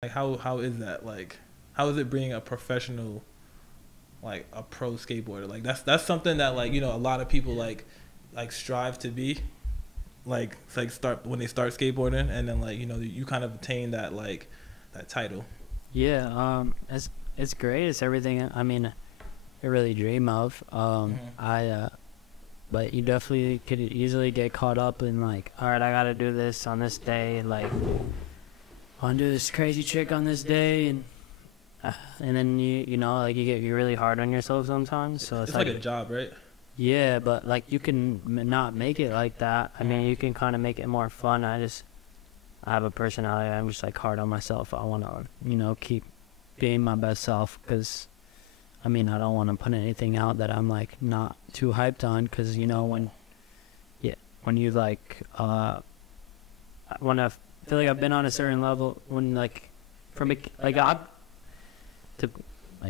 Like how is that? Like how is it being a professional, like a pro skateboarder? Like that's something that, like, a lot of people like strive to be. Like it's like start when they start skateboarding, and then like you kind of attain that, like, that title. Yeah, it's great. It's everything. I mean, I really dream of. But you definitely could easily get caught up in like, all right, I gotta do this on this day. Like, I want to do this crazy trick on this day, and then like you're really hard on yourself sometimes. So It's like a job, right? yeah, but like you can not make it like that. I mean, you can kind of make it more fun. I have a personality. I'm just like hard on myself. I want to, keep being my best self, because I mean, I don't want to put anything out that I'm like not too hyped on, because when you like when I feel like I've been on a certain level, when like from like I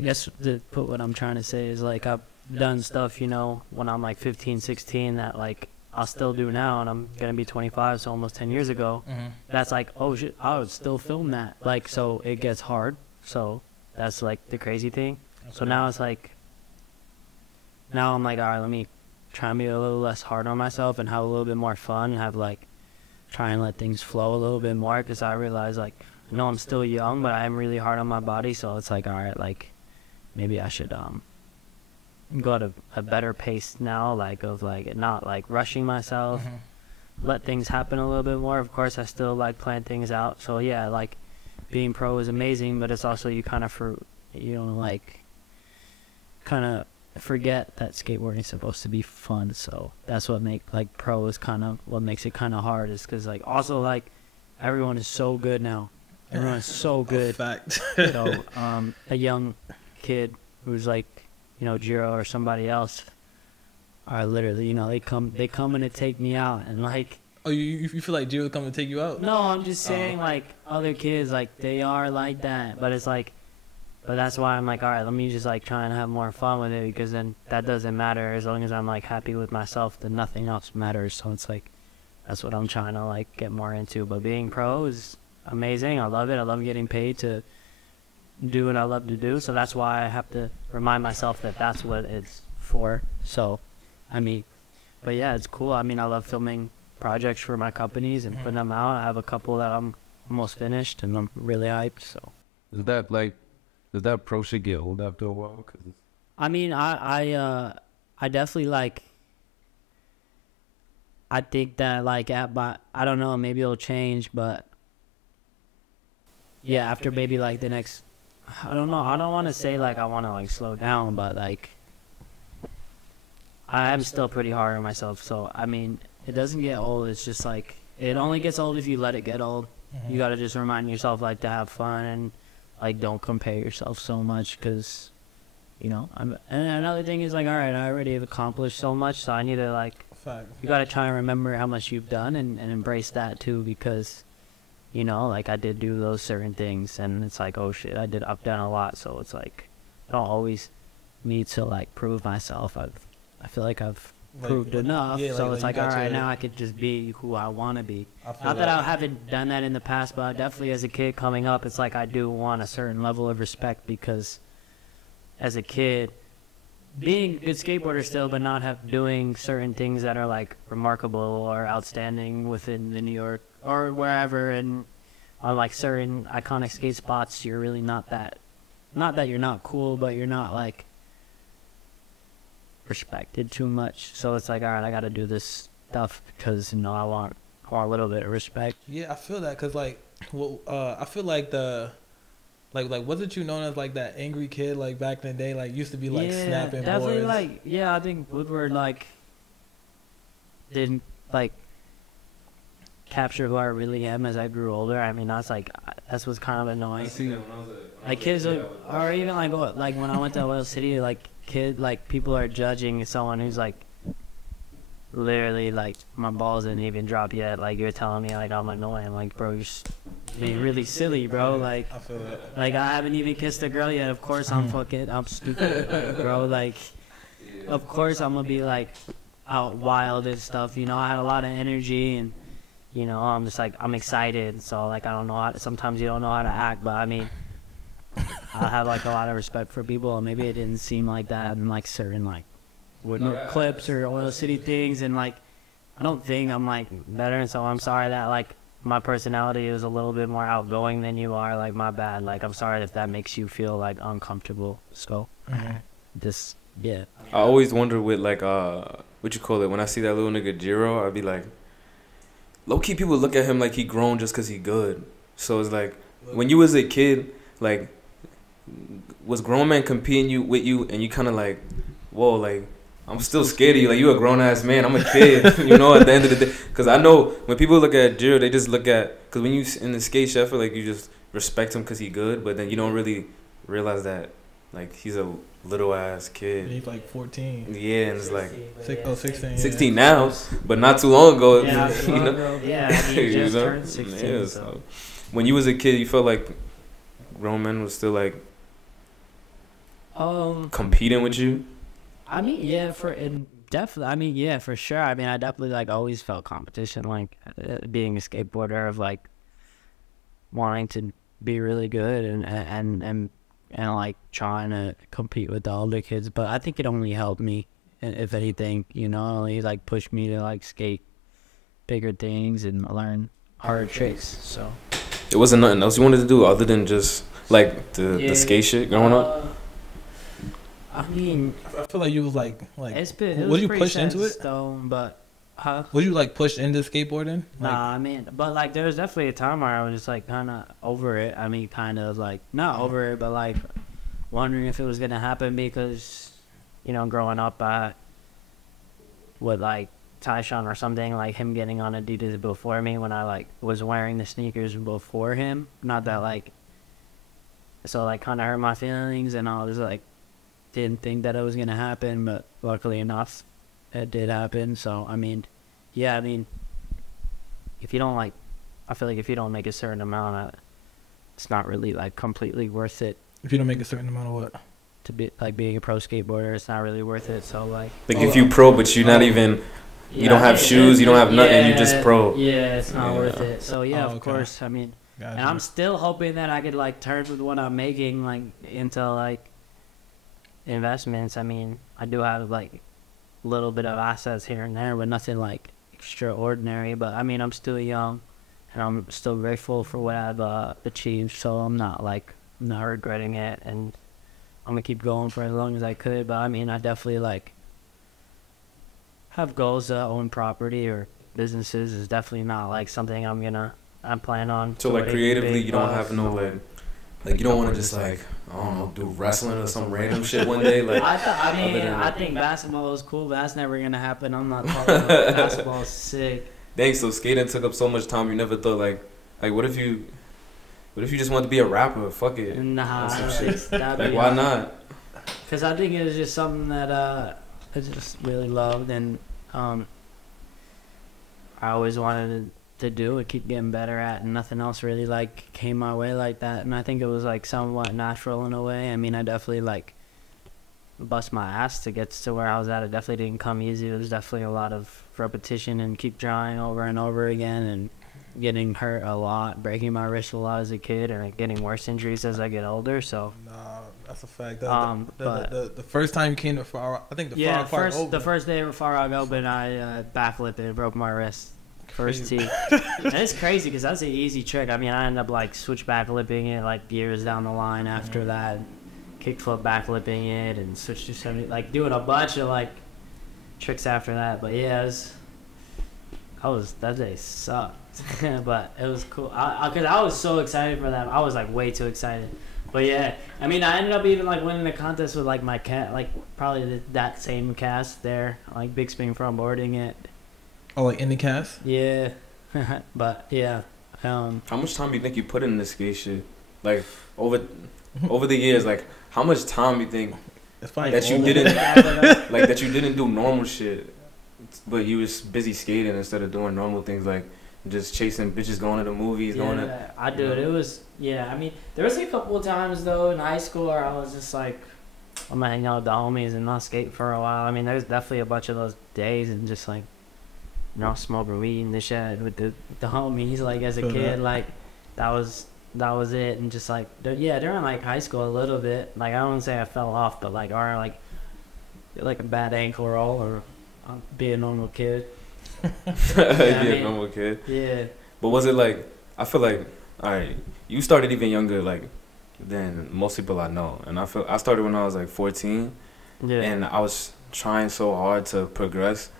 guess to put what I'm trying to say is like I've done stuff, when I'm like 15, 16 that like I'll still do now, and I'm gonna be 25, so almost 10 years ago. That's like, oh shit, I would still film that. Like, so it gets hard. So that's like the crazy thing. Okay. So now it's like, now I'm like, all right, let me try and be a little less hard on myself and have a little bit more fun, and have like try and let things flow a little bit more, because I realize like, I'm still young, but I'm really hard on my body. So it's like, all right, like maybe I should go at a better pace now, like of like not like rushing myself, let things happen a little bit more. Of course, I still like plan things out. So yeah, like being pro is amazing, but it's also you kind of forget that skateboarding is supposed to be fun. So that's what pro is kind of what makes it kind of hard, is because like also like everyone is so good now. Everyone is so good. Fact. So a young kid who's like, Jiro or somebody else are literally, they come in to take me out, and like. Oh, you feel like Jill would come and take you out? No, I'm just saying like other kids, like they are like that, but it's like, but that's why I'm like, all right, let me just like try and have more fun with it, because then that doesn't matter. As long as I'm like happy with myself, then nothing else matters. So it's like, that's what I'm trying to like get more into. But being pro is amazing. I love it. I love getting paid to do what I love to do. So that's why I have to remind myself that that's what it's for. So, I mean, but yeah, it's cool. I mean, I love filming projects for my companies and putting them out. I have a couple that I'm almost finished, and I'm really hyped. So, does that process get old after a while? I mean, I definitely like. I think that like I don't know, maybe it'll change, but yeah, after maybe like the next. I don't know. I don't want to say like I want to like slow down, but like I am still pretty hard on myself. So I mean, it doesn't get old. It's just like it only gets old if you let it get old. You gotta just remind yourself like to have fun, and like don't compare yourself so much, because and another thing is like, all right, I already have accomplished so much, so I need to like. Fact. You gotta try and remember how much you've done, and embrace that too, because. Like I did do those certain things, and it's like, oh shit, I've done a lot. So it's like, I don't always need to like prove myself. I feel like I've proved enough. Yeah, so it's like, all right, now I could just be who I want to be. Not that I haven't done that in the past, but definitely as a kid coming up, it's like I do want a certain level of respect, because as a kid, being a good skateboarder still, but not doing certain things that are like remarkable or outstanding within the New York or wherever, and on like certain iconic skate spots, you're really not that you're not cool, but you're not like respected too much. So it's like, all right, I got to do this stuff because I want a little bit of respect. Yeah, I feel that, because like, I feel like like wasn't you known as like that angry kid like back in the day, like used to be like snapping definitely boards? Like, yeah, I think Woodward like didn't like capture who I really am as I grew older. I mean, that's what's kind of annoying. I seen it when I was like kids or even like when I went to Oil City, like people are judging someone who's like literally like my balls didn't even drop yet. Like you're telling me like I'm annoying. I'm like, bro, you're being really silly, bro. Like I feel that. Like I haven't even kissed a girl yet. Of course I'm stupid, bro. Like of course I'm gonna be like out wild and stuff. I had a lot of energy, and you know, I'm just like, I'm excited. So like, I don't know how to, sometimes you don't know how to act, but I mean, I have like a lot of respect for people, and maybe it didn't seem like that in like certain like clips or Oil City things, and like I don't think I'm like better, and so I'm sorry that like my personality is a little bit more outgoing than you are. Like, my bad. Like, I'm sorry if that makes you feel like uncomfortable. So just yeah. I always wonder with like what you call it, when I see that little nigga Jiro, I'd be like, low key people look at him like he grown just cause he good. So it's like, when you was a kid, like, was grown man competing with you, and you kind of like, whoa, like, I'm still scared of you. Like, you a grown ass man. I'm a kid. You know, at the end of the day. Because I know when people look at Jiro, they just look at, because when you in the skate chef, like, you just respect him because he good, but then you don't really realize that, like, he's a little ass kid. He's like 14. Yeah, and it's like 16. 16 now, but not too long ago. Yeah, you know? Yeah, he just you know? turned 16. Yeah, so. When you was a kid, you felt like grown men was still like competing with you. I mean, yeah, definitely. I mean, yeah, for sure. I mean, I definitely like always felt competition, like being a skateboarder, of like wanting to be really good and like trying to compete with the older kids. But I think it only helped me, if anything, you know, he like pushed me to like skate bigger things and learn harder tricks. So it wasn't nothing else you wanted to do other than just like the skate shit growing up. I mean, I feel like you was like was you pushed into it? But Was you like pushed into skateboarding? Like, nah, I mean, but like there was definitely a time where I was just like kind of over it. I mean, kind of like not over it, but like wondering if it was gonna happen, because, you know, growing up with like Tyshawn or something, like him getting on Adidas before me when I like was wearing the sneakers before him. Not that like, so like kind of hurt my feelings, and I was like, didn't think that it was gonna happen, but luckily enough it did happen. So I mean, yeah, I mean, if you don't like, I feel like if you don't make a certain amount, it's not really like completely worth it. If you don't make a certain amount of what? To be like being a pro skateboarder, it's not really worth it. So like if you pro but you not even, you don't have shoes, you don't have nothing, you just pro. Yeah, it's not worth it. So yeah, of okay. course. I mean, Gotcha. and I'm still hoping that I could like turn with what I'm making like into like investments. I mean, I do have like a little bit of assets here and there, but nothing like extraordinary. But I mean, I'm still young, and I'm still grateful for what I've achieved. So I'm not regretting it, and I'm gonna keep going for as long as I could. But I mean, I definitely like have goals to own property or businesses. Is definitely not like something I'm planning on. So like creatively, you don't have no like you don't want to just like, I don't know, do wrestling or some random shit one day. Like I think basketball is cool, but that's never gonna happen. I'm not talking about basketball is sick. Dang, so skating took up so much time. You never thought like what if you just wanted to be a rapper? Fuck it. Nah, like why not? Because I think it was just something that I just really loved, and I always wanted to do and keep getting better at, and nothing else really like came my way like that. And I think it was like somewhat natural in a way. I mean, I definitely like bust my ass to get to where I was at. It definitely didn't come easy. It was definitely a lot of repetition and keep trying over and over again, and getting hurt a lot, breaking my wrist a lot as a kid, and getting worse injuries as I get older. So nah, that's a fact. The first time you came to Far, I think the first day of Far Rock Open, I backflipped and broke my wrist. First tee. And it's crazy because that's an easy trick. I mean, I ended up like switch backflipping it like years down the line after that, kickflip backflipping it, and switch to 70, like doing a bunch of like tricks after that. But yeah, that day sucked. But it was cool. Cause I was so excited for that. I was like way too excited. But yeah, I mean, I ended up even like winning the contest with like my cat, like probably that same cast there, like Big Spin from boarding it. Oh, like in the cast? Yeah. But yeah. How much time do you think you put in this skate shit? Like over the years, like how much time do you think that you didn't do normal shit, but you was busy skating instead of doing normal things like just chasing bitches, going to the movies, going to... I do it. It was, I mean, there was a couple of times, though, in high school where I was just like, I'm going to hang out with the homies and not skate for a while. I mean, there's definitely a bunch of those days and just like, you know, smoking weed in the shed with the homies. Like as a kid, like that was it. And just like during like high school a little bit. Like I don't say I fell off, but like like a bad ankle roll or be a normal kid. Be a normal kid. Yeah. But was it like, I feel like, all right, you started even younger like than most people I know, and I started when I was like 14. Yeah. And I was trying so hard to progress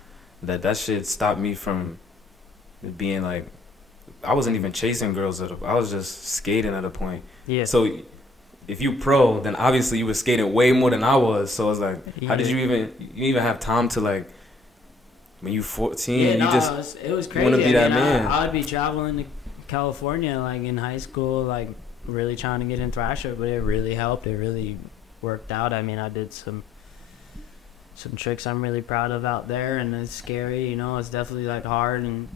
that shit stopped me from being like, I wasn't even chasing girls I was just skating at a point. Yeah. So if you pro, then obviously you were skating way more than I was. So it's like, how did you even have time to like, when you 14, yeah, you no, just it was crazy. want to be that man. I would be traveling to California like in high school, like really trying to get in Thrasher, but it really helped. It really worked out. I mean, I did some tricks I'm really proud of out there, and it's scary, you know. It's definitely like hard, and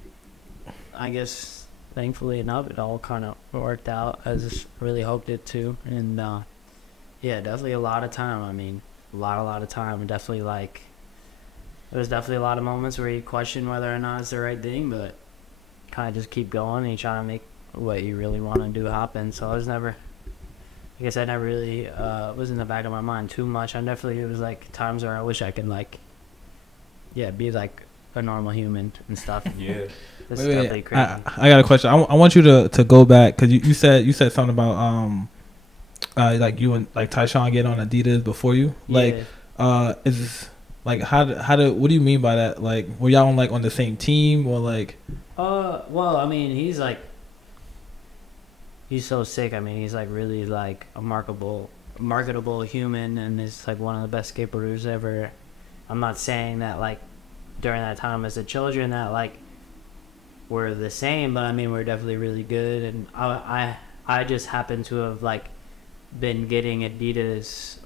I guess thankfully enough, it all kind of worked out as I really hoped it to. And yeah, definitely a lot of time. I mean, a lot of time. And definitely like, there's definitely a lot of moments where you question whether or not it's the right thing, but kind of just keep going and you try to make what you really want to do happen. So I was never, I guess I never really was in the back of my mind too much. It was like times where I wish I could like, yeah, be like a normal human and stuff. Yeah. It's definitely crazy. I got a question. I want you to go back because you said something about like you and like Tyshawn get on Adidas before you. Like is like how what do you mean by that? Like were y'all on the same team or like? Well, I mean, he's so sick. I mean, he's like really like a marketable human, and is like one of the best skateboarders ever. I'm not saying that like during that time as a children that like we're the same, but I mean we're definitely really good. And I just happen to have like been getting Adidas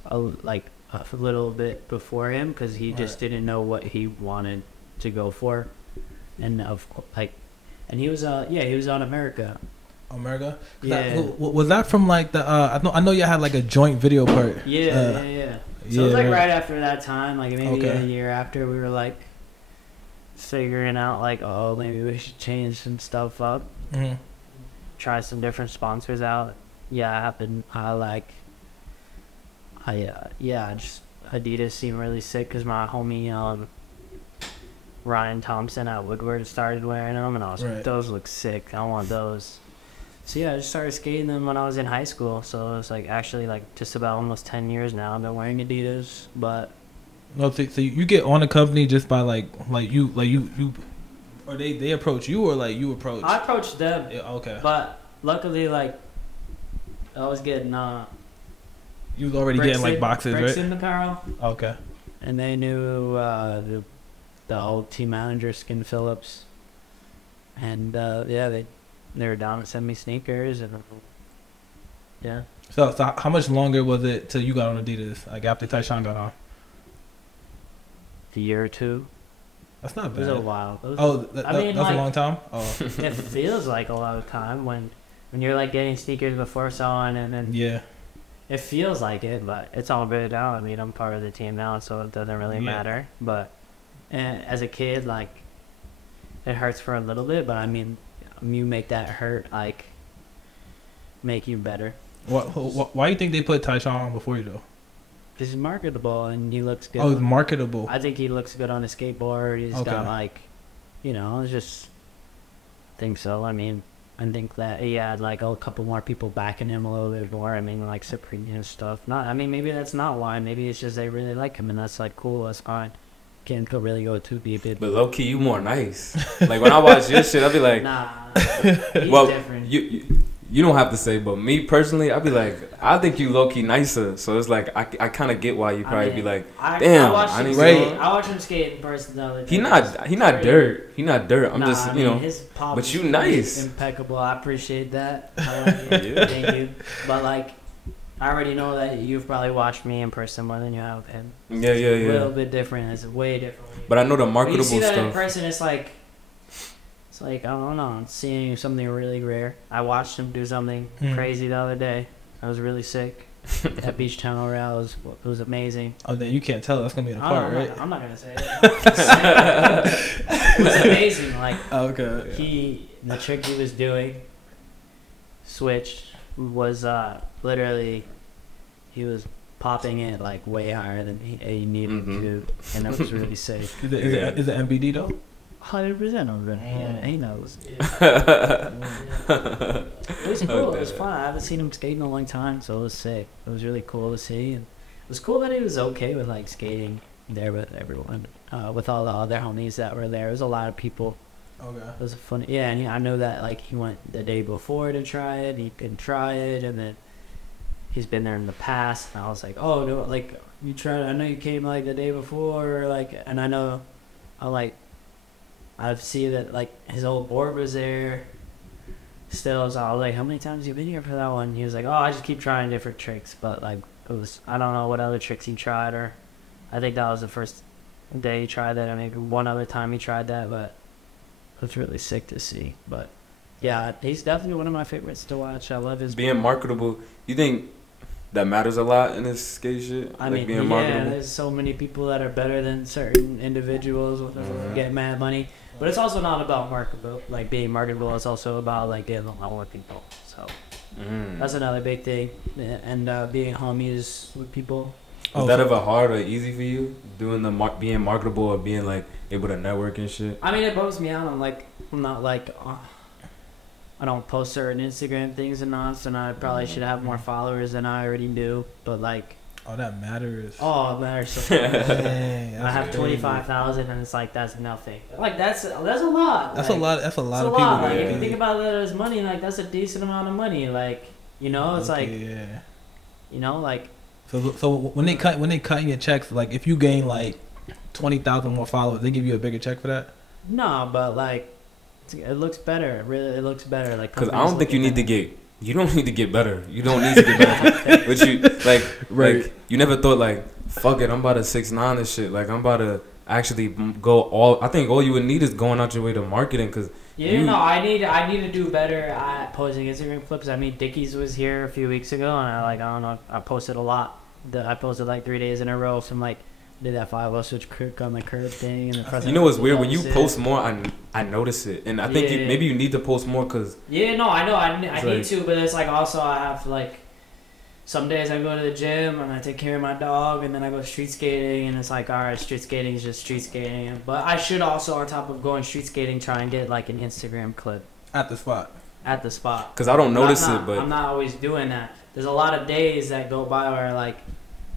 like a little bit before him because he just didn't know what he wanted to go for, and and he was he was on America. Yeah. Was that from like the I know you had like a joint video part. Yeah. So it was like right after that time, like maybe a year after, we were like figuring out like, oh, maybe we should change some stuff up, try some different sponsors out. Just Adidas seemed really sick because my homie Ryan Thompson at Woodward started wearing them, and I was like, those look sick. I want those. So yeah, I just started skating them when I was in high school. So it was like actually like just about almost 10 years now I've been wearing Adidas. But no, so you get on a company just by like you or they approach you or like you approach? I approached them. Yeah, okay. But luckily, like I was getting you was already getting like boxes, right? In apparel. Okay. And they knew the old team manager, Skin Phillips, and they were down to send me sneakers, and yeah. So how much longer was it till you got on Adidas? Like after Tyshawn got on? A year or two. That's not bad. It was a while. That's like, a long time. Oh. It feels like a lot of time when you're like getting sneakers before someone, and then yeah. It feels like it, but it's all good now. I mean, I'm part of the team now, so it doesn't really matter. But as a kid, like, it hurts for a little bit, but I mean, you make that hurt, like, make you better. Why do you think they put Tyshawn on before you, though? Because he's marketable, and he looks good. Oh, he's marketable. I think he looks good on a skateboard. He's got, like, it's just, I think so. I mean, I think that he had like a couple more people backing him a little bit more. I mean, like Supreme and stuff. Maybe that's not why. Maybe it's just they really like him, and that's like cool. That's fine. Can't really go too deep. But low key, you more nice. Like when I watch your shit, I be like, nah. He's different. You don't have to say, but me personally, I be like, I think you low key nicer. So it's like I kind of get why you probably be like, damn, I watched him skate in person the other day. He not dirt. He not dirt. I'm just his pop but you nice. Impeccable. I appreciate that. Thank you. But like, I already know that you've probably watched me in person more than you have him. Yeah. A little bit different. It's way different. But I know the marketable stuff. You see that in person, it's like I don't know, I'm seeing something really rare. I watched him do something crazy the other day. I was really sick. That beach tunnel rail was amazing. Oh, then you can't tell. That's gonna be in the I part, don't- right? I'm not gonna say it. It was amazing. Like Okay. the trick he was doing, switch, was literally, he was popping it like way higher than he needed to, and it was really safe. Is it MBD though? 100% of it. Yeah, he knows. It was cool. It was fun. I haven't seen him skate in a long time, so it was sick. It was really cool to see, and it was cool that he was okay with like skating there with everyone, with all the other homies that were there. It was a lot of people. Okay. It was fun. Yeah, and I know that like he went the day before to try it. He could try it, and then he's been there in the past. And I was like, oh no, like you tried. I know you came like the day before, or, like, and I know, I see that like his old board was there. Still, so I was like, how many times have you been here for that one? He was like, oh, I just keep trying different tricks, but like it was, I don't know what other tricks he tried, or I think that was the first day he tried that, or maybe one other time he tried that, but it was really sick to see. But yeah, he's definitely one of my favorites to watch. I love his being marketable. You think that matters a lot in this skate shit? I like mean, being yeah, marketable? there's so many people that are better than certain individuals who get mad money. But it's also not about marketable, like being marketable. It's also about like getting along with people. So that's another big thing, and being homies with people. Was that ever hard or easy for you doing the being marketable or being like able to network and shit? I mean, it bums me out. I'm not like I don't post certain Instagram things enough, and I probably should have more followers than I already do. But like, oh, that matters. Oh, it matters so much. Dang, I have 25,000, and it's like that's nothing. Like that's a lot. That's like, a lot. That's a lot it's of a people. lot. Like, if you think about that as money, like that's a decent amount of money. Like, you know, it's like, yeah. You know, like. So when they cut your checks, like if you gain like 20,000 more followers, they give you a bigger check for that. No, but like, it looks better. Really, it looks better. Like, because I don't think you need to get. You don't need to get better. You don't need to get better. But you like you never thought like, fuck it, I'm about to 6ix9ine this shit. Like I'm about to actually go all. I think all you would need is going out your way to marketing. Cause I need to do better at posting Instagram clips. I mean, Dickies was here a few weeks ago, and I don't know, I posted a lot. I posted like 3 days in a row. Some like did that 5-0 switch on the curb thing. And you know what's weird? When you post more, I notice it, and I think maybe you need to post more because. Yeah, no, I know, I need to, but it's like also I have to like. Some days I go to the gym and I take care of my dog, and then I go street skating, and it's like, all right, street skating is just street skating. But I should also, on top of going street skating, try and get like an Instagram clip at the spot. Because I don't notice it, but I'm not always doing that. There's a lot of days that go by where like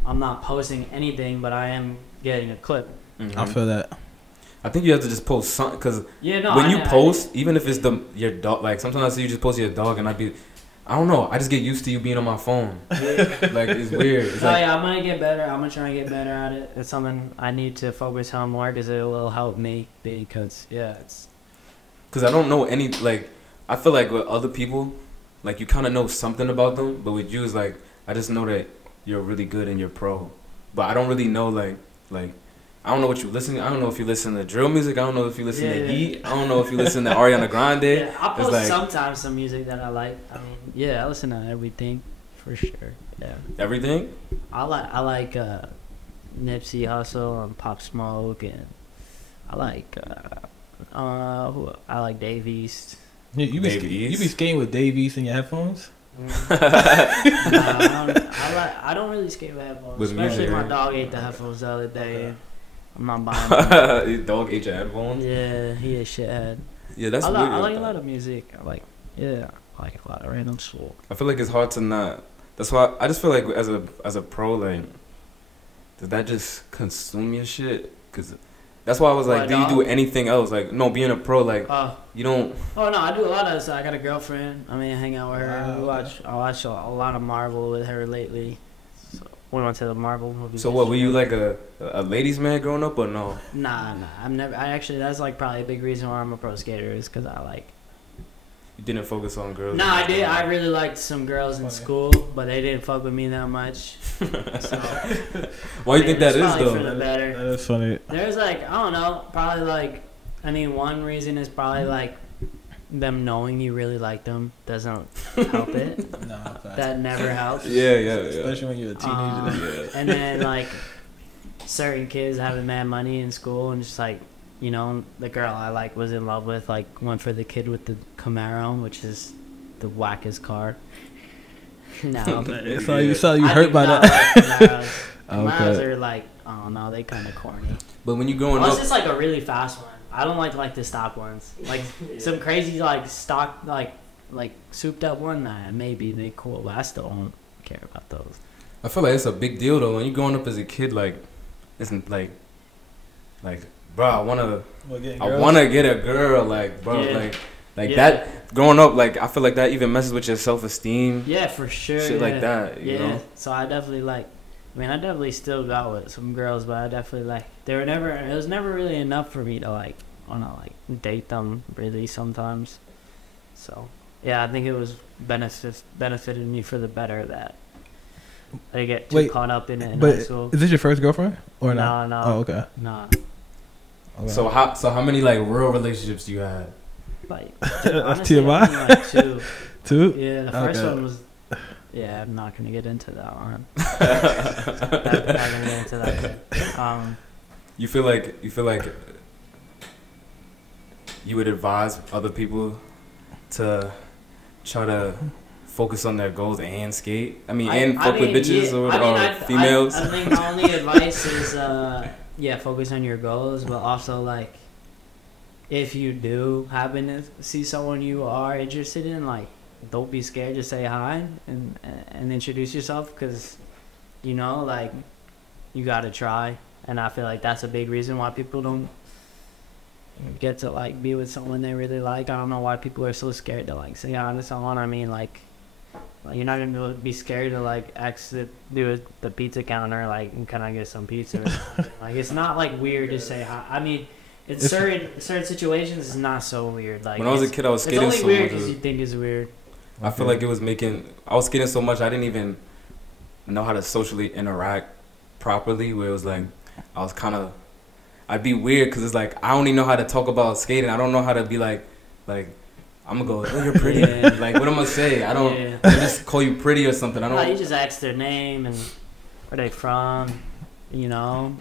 I'm not posting anything, but I am getting a clip. I feel that. I think you have to just post something because when you post, even if it's your dog, like sometimes I see you just post your dog, and I don't know. I just get used to you being on my phone. Like it's weird. It's I'm gonna get better. I'm gonna try and get better at it. It's something I need to focus on more because it will help me. Because because I don't know any like. I feel like with other people, like you kind of know something about them, but with you, it's like I just know that you're really good and you're pro. But I don't really know like I don't know what you listen to. I don't know if you listen to drill music. I don't know if you listen to Heat. I don't know if you listen to Ariana Grande. Yeah, I post sometimes some music that I like. I mean, I listen to everything for sure. Yeah. Everything? I like Nipsey Hussle and Pop Smoke, and I like Dave East. You be skating with Dave East in your headphones? I don't really skate with headphones. With especially music, my right? dog ate the headphones the other day. I'm not buying them. His dog ate your headphones? Yeah, he a shithead. Yeah, that's weird. I like a lot of music. I like a lot of random shit. I feel like it's hard to not. That's why I just feel like as a pro, like, does that just consume your shit? Because that's why I was like, do you do anything else? Like, no, being a pro, like, you don't. Oh no, I do a lot of stuff. I got a girlfriend. I mean, I hang out with her. I watch a lot of Marvel with her lately. So we went to the Marvel movie. So what? Were you like a ladies' man growing up or no? Nah. I'm never. I actually, that's like probably a big reason why I'm a pro skater is because I like. You didn't focus on girls? Nah, I did. I really liked some girls in school, but they didn't fuck with me that much. So, why do you think that is though? For the better. That is funny. There's like, I don't know, probably like, I mean, one reason is probably like them knowing you really like them doesn't help it. No, That never helps. Yeah. especially when you're a teenager. And then like certain kids having mad money in school and just like, you know, the girl I like was in love with like went for the kid with the Camaro, which is the wackest car. No, but So you I hurt do by not that. like Camaros. Okay. Camaros are like, oh no, they kind of corny. But when you growing Unless up, it's like a really fast one. I don't like the stock ones. Like some crazy like stock like souped up one. Nah, maybe they cool, but I still don't care about those. I feel like it's a big deal though. When you growing up as a kid, like, it's like, bro, I wanna get a girl, like, bro, Yeah. like Yeah. that. Growing up, like, I feel like that even messes with your self-esteem. Yeah, for sure. Shit yeah. like that, you know? So I definitely like. I mean, I definitely still got with some girls, but I definitely like. It was never really enough for me to like wanna like date them really sometimes. So yeah, I think it was benefited me for the better that I didn't get too caught up in it in high school. Is this your first girlfriend or not? No. Oh, okay. Nah. Okay. So how many like real relationships do you have? Like That's honestly, TMI? I think, like two. Two? Yeah, the first Okay. one was. Yeah, I'm not gonna get into that one. Not gonna get into that. You feel like you would advise other people to try to focus on their goals and skate? I mean, and fuck with bitches or females? I think the only advice is, focus on your goals, but also, like, if you do happen to see someone you are interested in, like, don't be scared to say hi and introduce yourself, because, you know, like, you gotta try. And I feel like that's a big reason why people don't get to, like, be with someone they really like. I don't know why people are so scared to, like, say hi to someone. I mean, like you're not gonna be scared to, like, exit, do the pizza counter, like, and can I get some pizza or something. Like, it's not, like, weird to say hi. I mean, in certain situations, it's not so weird. Like, when I was a kid, I was skating so much. It's only weird because you think it's weird. I feel like it was I was skating so much, I didn't even know how to socially interact properly, where it was like, I'd be weird because it's like, I only know how to talk about skating. I don't know how to be like, I'm gonna go, oh, you're pretty. Yeah. Like, what am I gonna say? I don't I just call you pretty or something. I don't. You just ask their name and where they from, you know.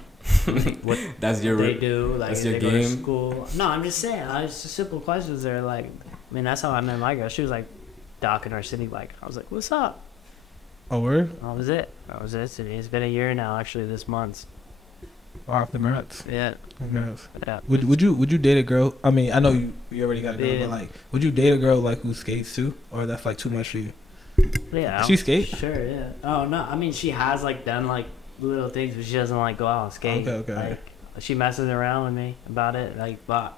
What that's your they do, like, that's if your they game. go to school. No, I'm just saying, it's just simple questions. They're like, I mean, that's how I met my girl. She was like, Doc in our city, like, I was like, what's up? Oh, word? That was it. Today. It's been a year now, actually, this month. Wow, congrats. Yeah. Congrats. Yeah. Would you date a girl? I mean, I know you already got a girl, Yeah. but like, would you date a girl like who skates too, or that's like too much for you? Yeah. Does she skate? Sure. Yeah. Oh no. I mean, she has like done like little things, but she doesn't like go out and skate. Okay. Like, she messes around with me about it. Like, but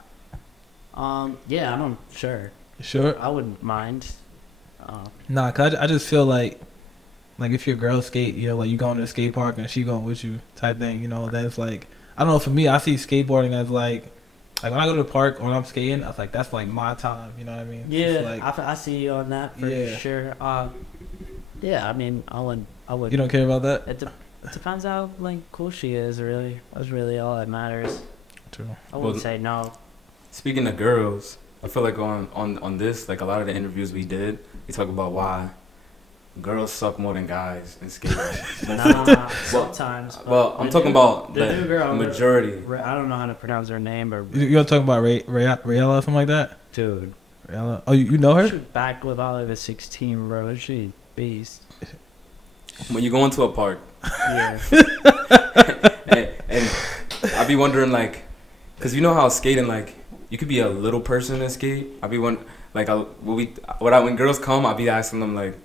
yeah, I don't. Sure. Sure. I wouldn't mind. Nah, cause I just feel like if your girl skate, you know, like you going to the skate park and she going with you type thing, you know, then it's like, I don't know, for me, I see skateboarding as like when I go to the park or when I'm skating, I was like, that's like my time, you know what I mean? Yeah, like, I see you on that for sure. Yeah, I mean, I would. You don't care about that? It depends how like cool she is. Really, that's really all that matters. True. I wouldn't say no. Speaking of girls, I feel like on this, like a lot of the interviews we did, we talk about why girls suck more than guys in skating. Nah, sometimes. Well, I'm talking about the new girl, majority. I don't know how to pronounce her name, but You're talking about Rayella or something like that? dude, Rayella. Oh, you know her? she back with Oliver 16, bro. She beast. When you go into a park, Yeah. and I be wondering, like, cause you know how skating, like, you could be a little person and skate. I be when girls come, I be asking them like,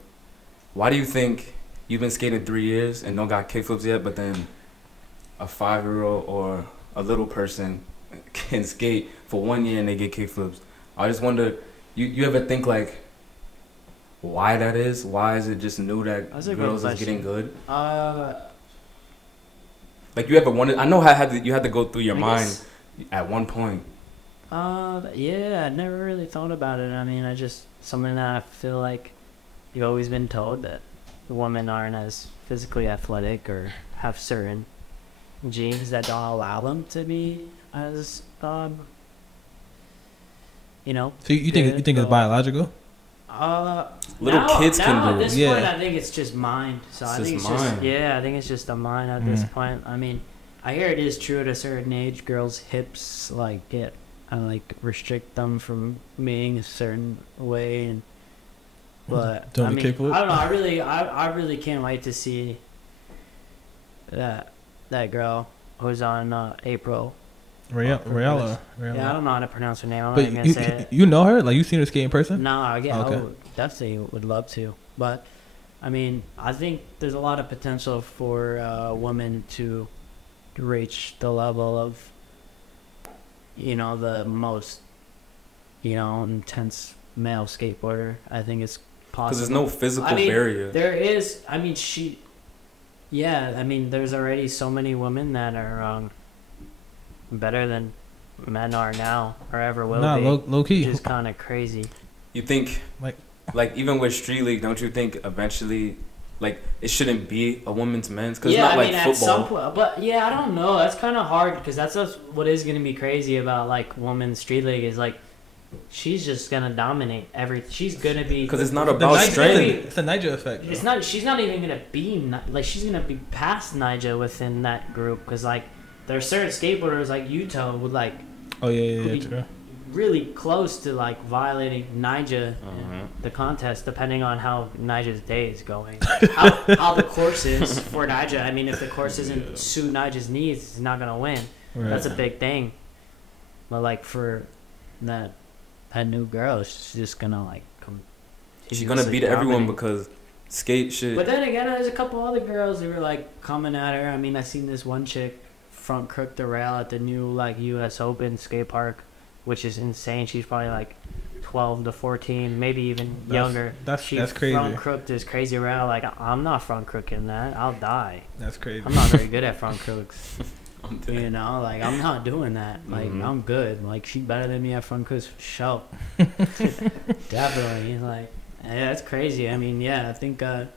why do you think you've been skating 3 years and don't got kickflips yet, but then a 5-year-old or a little person can skate for 1 year and they get kickflips? I just wonder, you ever think like, why that is? Why is it just new that girls is getting good? Like, you ever wondered? I know you had to go through your mind at one point. Yeah, I never really thought about it. I mean, something that I feel like you've always been told, that women aren't as physically athletic or have certain genes that don't allow them to be as you know. So you think it's biological? Little kids can do at it. this point, I think it's just mind. So It's I think just it's just mind. I think it's just a mind at this point. I mean, I hear it is true at a certain age, girls' hips like get restrict them from being a certain way, and but Don't I be mean, capable. I don't know. I really can't wait to see that girl who's on April. Rayala. Yeah, I don't know how to pronounce her name. I'm But not even gonna say it. you know her? Like you seen her skate in person? No, yeah, Okay. I definitely would love to. But, I mean, I think there's a lot of potential for women to reach the level of, the most, intense male skateboarder. I think it's possible. Because there's no physical barrier. There is. I mean, there's already so many women that are better than men are now or ever will be. Low key. Which is kind of crazy. You think, like even with Street League, don't you think eventually, like, it shouldn't be a women's men's? Because it's not like football. At some point, but yeah, I don't know. That's kind of hard because that's what is going to be crazy about like women's Street League is like she's just gonna dominate she's gonna be because it's not about strength. It's a Nyjah effect. It's not. She's not even gonna be like she's gonna be past Nyjah within that group because like there are certain skateboarders like Yuto would like. Oh yeah, true. Really close to like violating Nyjah the contest, depending on how Nyjah's day is going. how the course is for Nyjah. I mean, if the course isn't suit Nyjah's needs, he's not gonna win. Right. That's a big thing. But like for that new girl, she's just gonna like come. She's gonna beat everyone because skate shit. But then again, there's a couple other girls who were like coming at her. I mean, I seen this one chick front crook the rail at the new like U.S. Open skate park, which is insane. She's probably like 12 to 14, maybe even younger. That's crazy. Front crooked this crazy rail. Like I'm not front crooking that. I'll die. That's crazy. I'm not very good at front crooks. Like I'm not doing that. Like I'm good. Like she's better than me at front crooks for sure. Definitely. Like yeah, that's crazy. I mean, yeah, I think in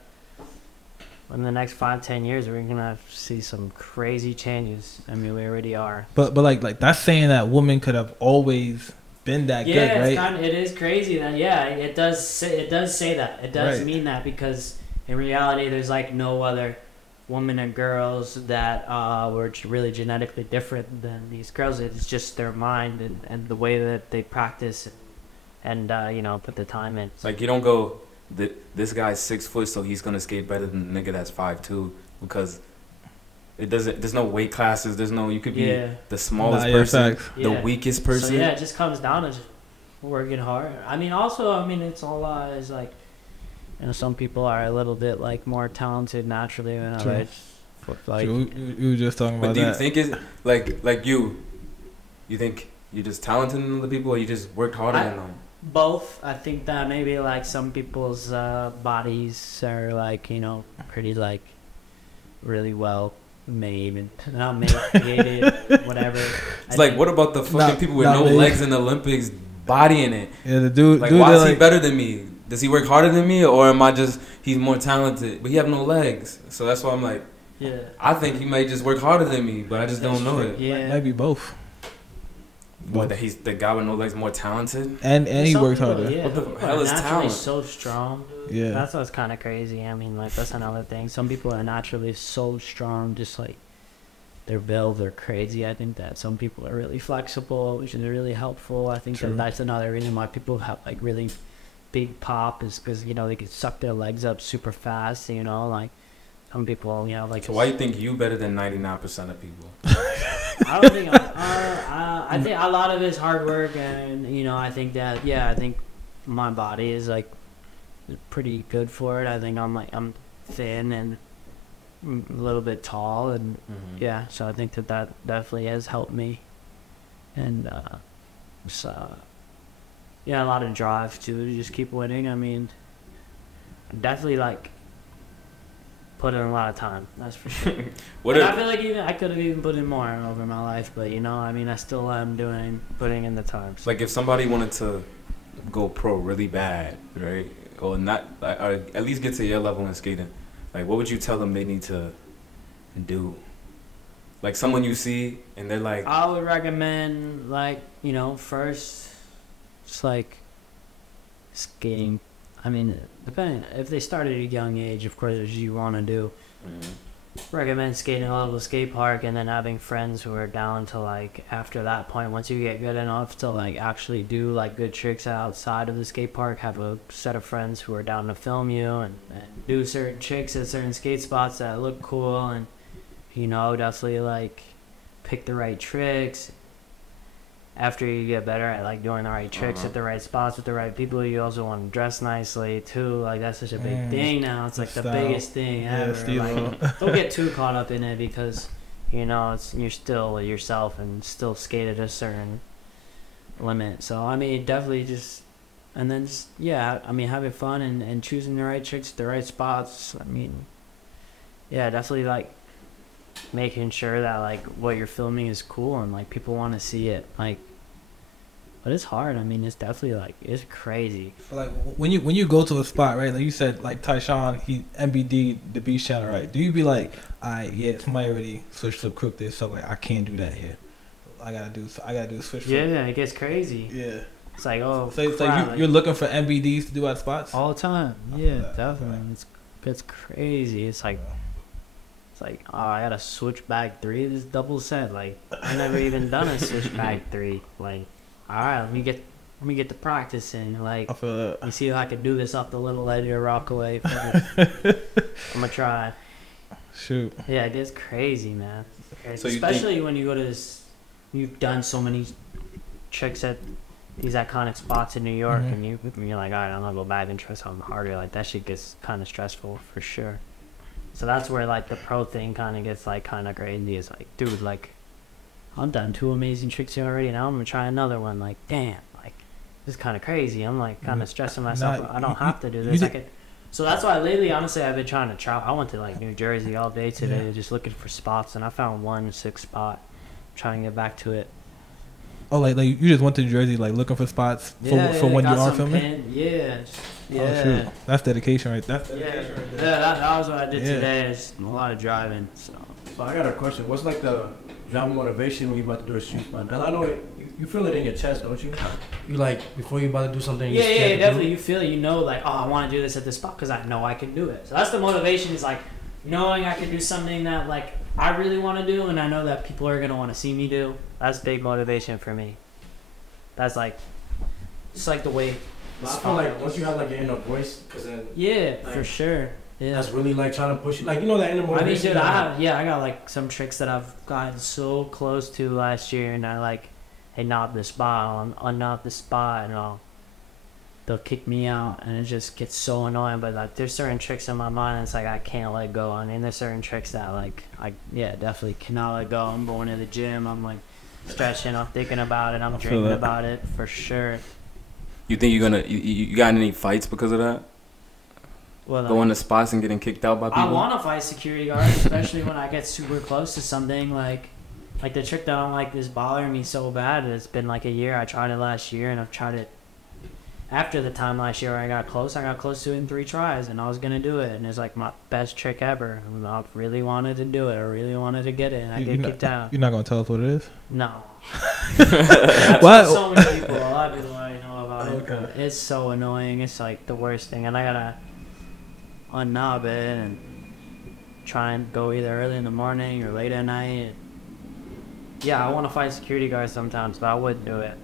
the next 5-10 years we're gonna see some crazy changes. I mean, we already are. But like that's saying that women could have always been that good, right? Yeah, it is crazy that it does say that. It does mean that because in reality there's like no other women and girls that were really genetically different than these girls. It's just their mind and the way that they practice and put the time in. Like you don't go, this guy's 6 foot, so he's gonna skate better than the nigga that's 5'2", because it doesn't. There's no weight classes. There's no. You could be the smallest person, the weakest person. So it just comes down to just working hard. I mean, also, it's all is like, some people are a little bit like more talented naturally than others. Like, you were just talking about that. But do you think it's like you think you're just talented than other people, or you just worked harder than them? Both. I think that maybe like some people's bodies are like pretty like really well made and not made created whatever. It's like what about the fucking people with no legs in the Olympics bodying it? Yeah, the dude. Like why is he better than me? Does he work harder than me, or am I just he's more talented? But he have no legs, so that's why I'm like, I think he might just work harder than me, but I just don't know it. Yeah, maybe both. What, that he's the guy with no legs more talented? And he works harder. Yeah, what the hell is talent? So strong. Yeah, that's what's kind of crazy. I mean, like that's another thing. Some people are naturally so strong, just like their build, they're crazy. I think that some people are really flexible, which is really helpful. I think that's another reason why people have like really big pop is because they can suck their legs up super fast. Like some people, like. So why do you think you better than 99% of people? I don't think. I think a lot of it's hard work, and I think that I think my body is like pretty good for it. I think I'm thin and a little bit tall, and so I think that definitely has helped me, and a lot of drive too to just keep winning. I mean, definitely like put in a lot of time, that's for sure. I feel like I could have even put in more over my life, but I still am putting in the time. So. Like if somebody wanted to go pro really bad, right, or not, or at least get to your level in skating, like what would you tell them they need to do? Like someone you see and they're like, I would recommend first just like skating. I mean, depending if they started at a young age, of course, as you want to do. Recommend skating a little skate park and then having friends who are down to like after that point, once you get good enough to like actually do like good tricks outside of the skate park, have a set of friends who are down to film you and do certain tricks at certain skate spots that look cool, and you know, definitely like pick the right tricks. After you get better at like doing the right tricks at the right spots with the right people, you also want to dress nicely too. Like that's such a big thing now. It's like the biggest thing ever. Like, don't get too caught up in it because you know you're still yourself and still skate at a certain limit. So I mean, definitely just and then just I mean having fun and choosing the right tricks at the right spots. I mean, definitely like making sure that like what you're filming is cool and like people want to see it. Like, but it's hard. I mean, it's definitely like it's crazy. But like when you go to a spot, right? Like you said, like Tyshawn, he MBD the beach channel, right? Do you be like, somebody already switch flip crook this, so like I can't do that here. I gotta do switch flip. Yeah, it gets crazy. Yeah. It's like so it's like you're looking for MBDs to do at spots all the time. Yeah, definitely. Right. It's crazy. It's like. Like, oh, I gotta switch back 3 this double set. Like, I never even done a switch back 3. Like, all right, let me get the practice in. Like, let me see if I can do this off the little ledge or Rockaway. I'm gonna try. Shoot. Yeah, it gets crazy, man. So especially when you go to this, you've done so many tricks at these iconic spots in New York, and you're like, all right, I'm gonna go back and try something harder. Like, that shit gets kind of stressful for sure. So that's where like the pro thing kind of gets like kind of crazy. It's like, dude, like I'm done 2 amazing tricks here already. Now I'm gonna try another one. Like, damn, like this is kind of crazy. I'm like kind of stressing myself. I don't have to do this. So that's why lately, honestly, I've been trying to travel. I went to like New Jersey all day today, just looking for spots, and I found 1 sick spot. I'm trying to get back to it. Oh, like you just went to New Jersey, like looking for spots for when you are filming. Yeah. Oh, shoot. That's dedication, right? That's dedication right there. That was what I did today. It's a lot of driving. So I got a question. What's like the driving motivation when you about to do a street spot? And I know you feel it in your chest, don't you? You like before you about to do something. Yeah, definitely. You feel it. You know, like, oh, I want to do this at this spot because I know I can do it. So that's the motivation. Is like knowing I can do something that like I really want to do, and I know that people are gonna want to see me do. That's big motivation for me. That's like, it's like the way. I feel like once you have like your inner voice, cause then like, for sure. Yeah, that's really like trying to push you. Like, you know, that inner motivation. I mean, dude, I got like some tricks that I've gotten so close to last year, and I like, hey, knob the spot, I'll knob the spot, and they'll kick me out, and it just gets so annoying. But like, there's certain tricks in my mind that's like I can't let go. I mean, there's certain tricks that like I definitely cannot let go. I'm going to the gym. I'm like stretching. I'm thinking about it. I'm dreaming about it for sure. You think you're gonna you got any fights because of that? Well, going to spots and getting kicked out by people. I want to fight security guards, especially when I get super close to something like the trick that I don't like is bothering me so bad. It's been like a year. I tried it last year, and I've tried it after the time last year where I got close to it in 3 tries, and I was gonna do it, and it's like my best trick ever. I really wanted to do it. I really wanted to get it, and I get kicked out. You're not gonna tell us what it is? No. What? So many people, a lot of people already know about it. It's so annoying. It's like the worst thing, and I gotta unknob it and try and go either early in the morning or late at night. Yeah, I want to fight security guards sometimes, but I wouldn't do it.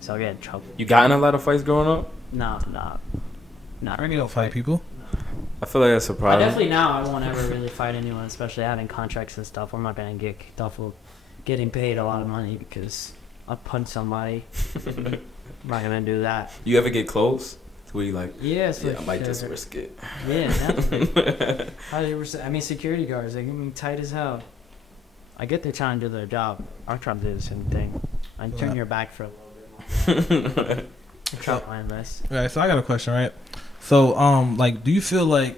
So I get in trouble. You got in a lot of fights growing up? No. I don't fight people. I feel like that's a problem. Definitely now I won't ever really fight anyone, especially having contracts and stuff. I'm not going to get kicked off of getting paid a lot of money because I'll punch somebody. I'm not going to do that. You ever get close? Where you like, I might just risk it. Yeah, definitely. I mean, security guards, they get me tight as hell. I get they're trying to do their job. I'll try to do the same thing. I turn your back for a little bit more. Try my best. Right, so I got a question, right? So, like, do you feel like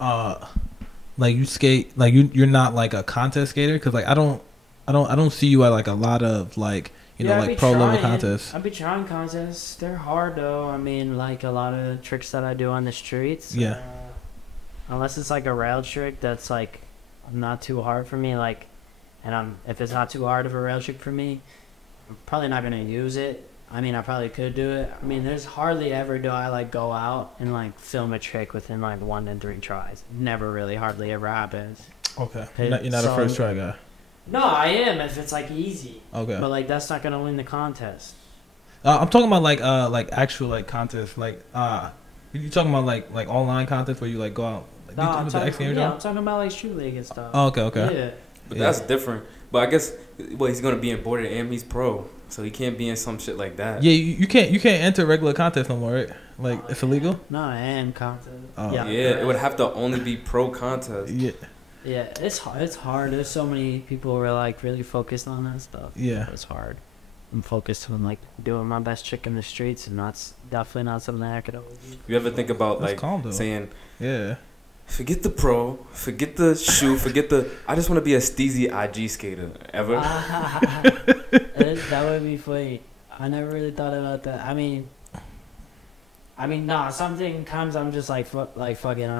you skate, like you're not like a contest skater? Cause like I don't see you at like a lot of like. You know, like pro level contests. I'd be trying contests. They're hard though. I mean, like a lot of tricks that I do on the streets. Yeah. Unless it's like a rail trick that's like not too hard for me, like, and if it's not too hard of a rail trick for me, I'm probably not gonna use it. I mean, I probably could do it. I mean, there's hardly ever do I like go out and like film a trick within like 1 to 3 tries. Never really, hardly ever happens. Okay. You're not a first try guy. No, I am if it's like easy. Okay. But like that's not gonna win the contest. I'm talking about like actual like contests, like you talking about like online contests where you like go out. Like, No, I'm talking about like Street League and stuff. Oh, okay. Yeah. But that's different. But I guess, well, he's gonna be in boarded and he's pro, so he can't be in some shit like that. Yeah, you can't enter regular contests no more, right? Like it's illegal. No, and contest. Oh. Yeah, it would have to only be pro contest. Yeah. Yeah, it's hard. It's hard. There's so many people who are like really focused on that stuff. Yeah. It's hard. I'm focused on like doing my best trick in the streets, and that's definitely not something I could always do. You ever think about That's like saying, yeah, forget the pro, forget the shoe, forget the. I just want to be a steezy IG skater. Ever? That would be funny. I never really thought about that. I mean, nah. Sometimes I'm just like, fuck it.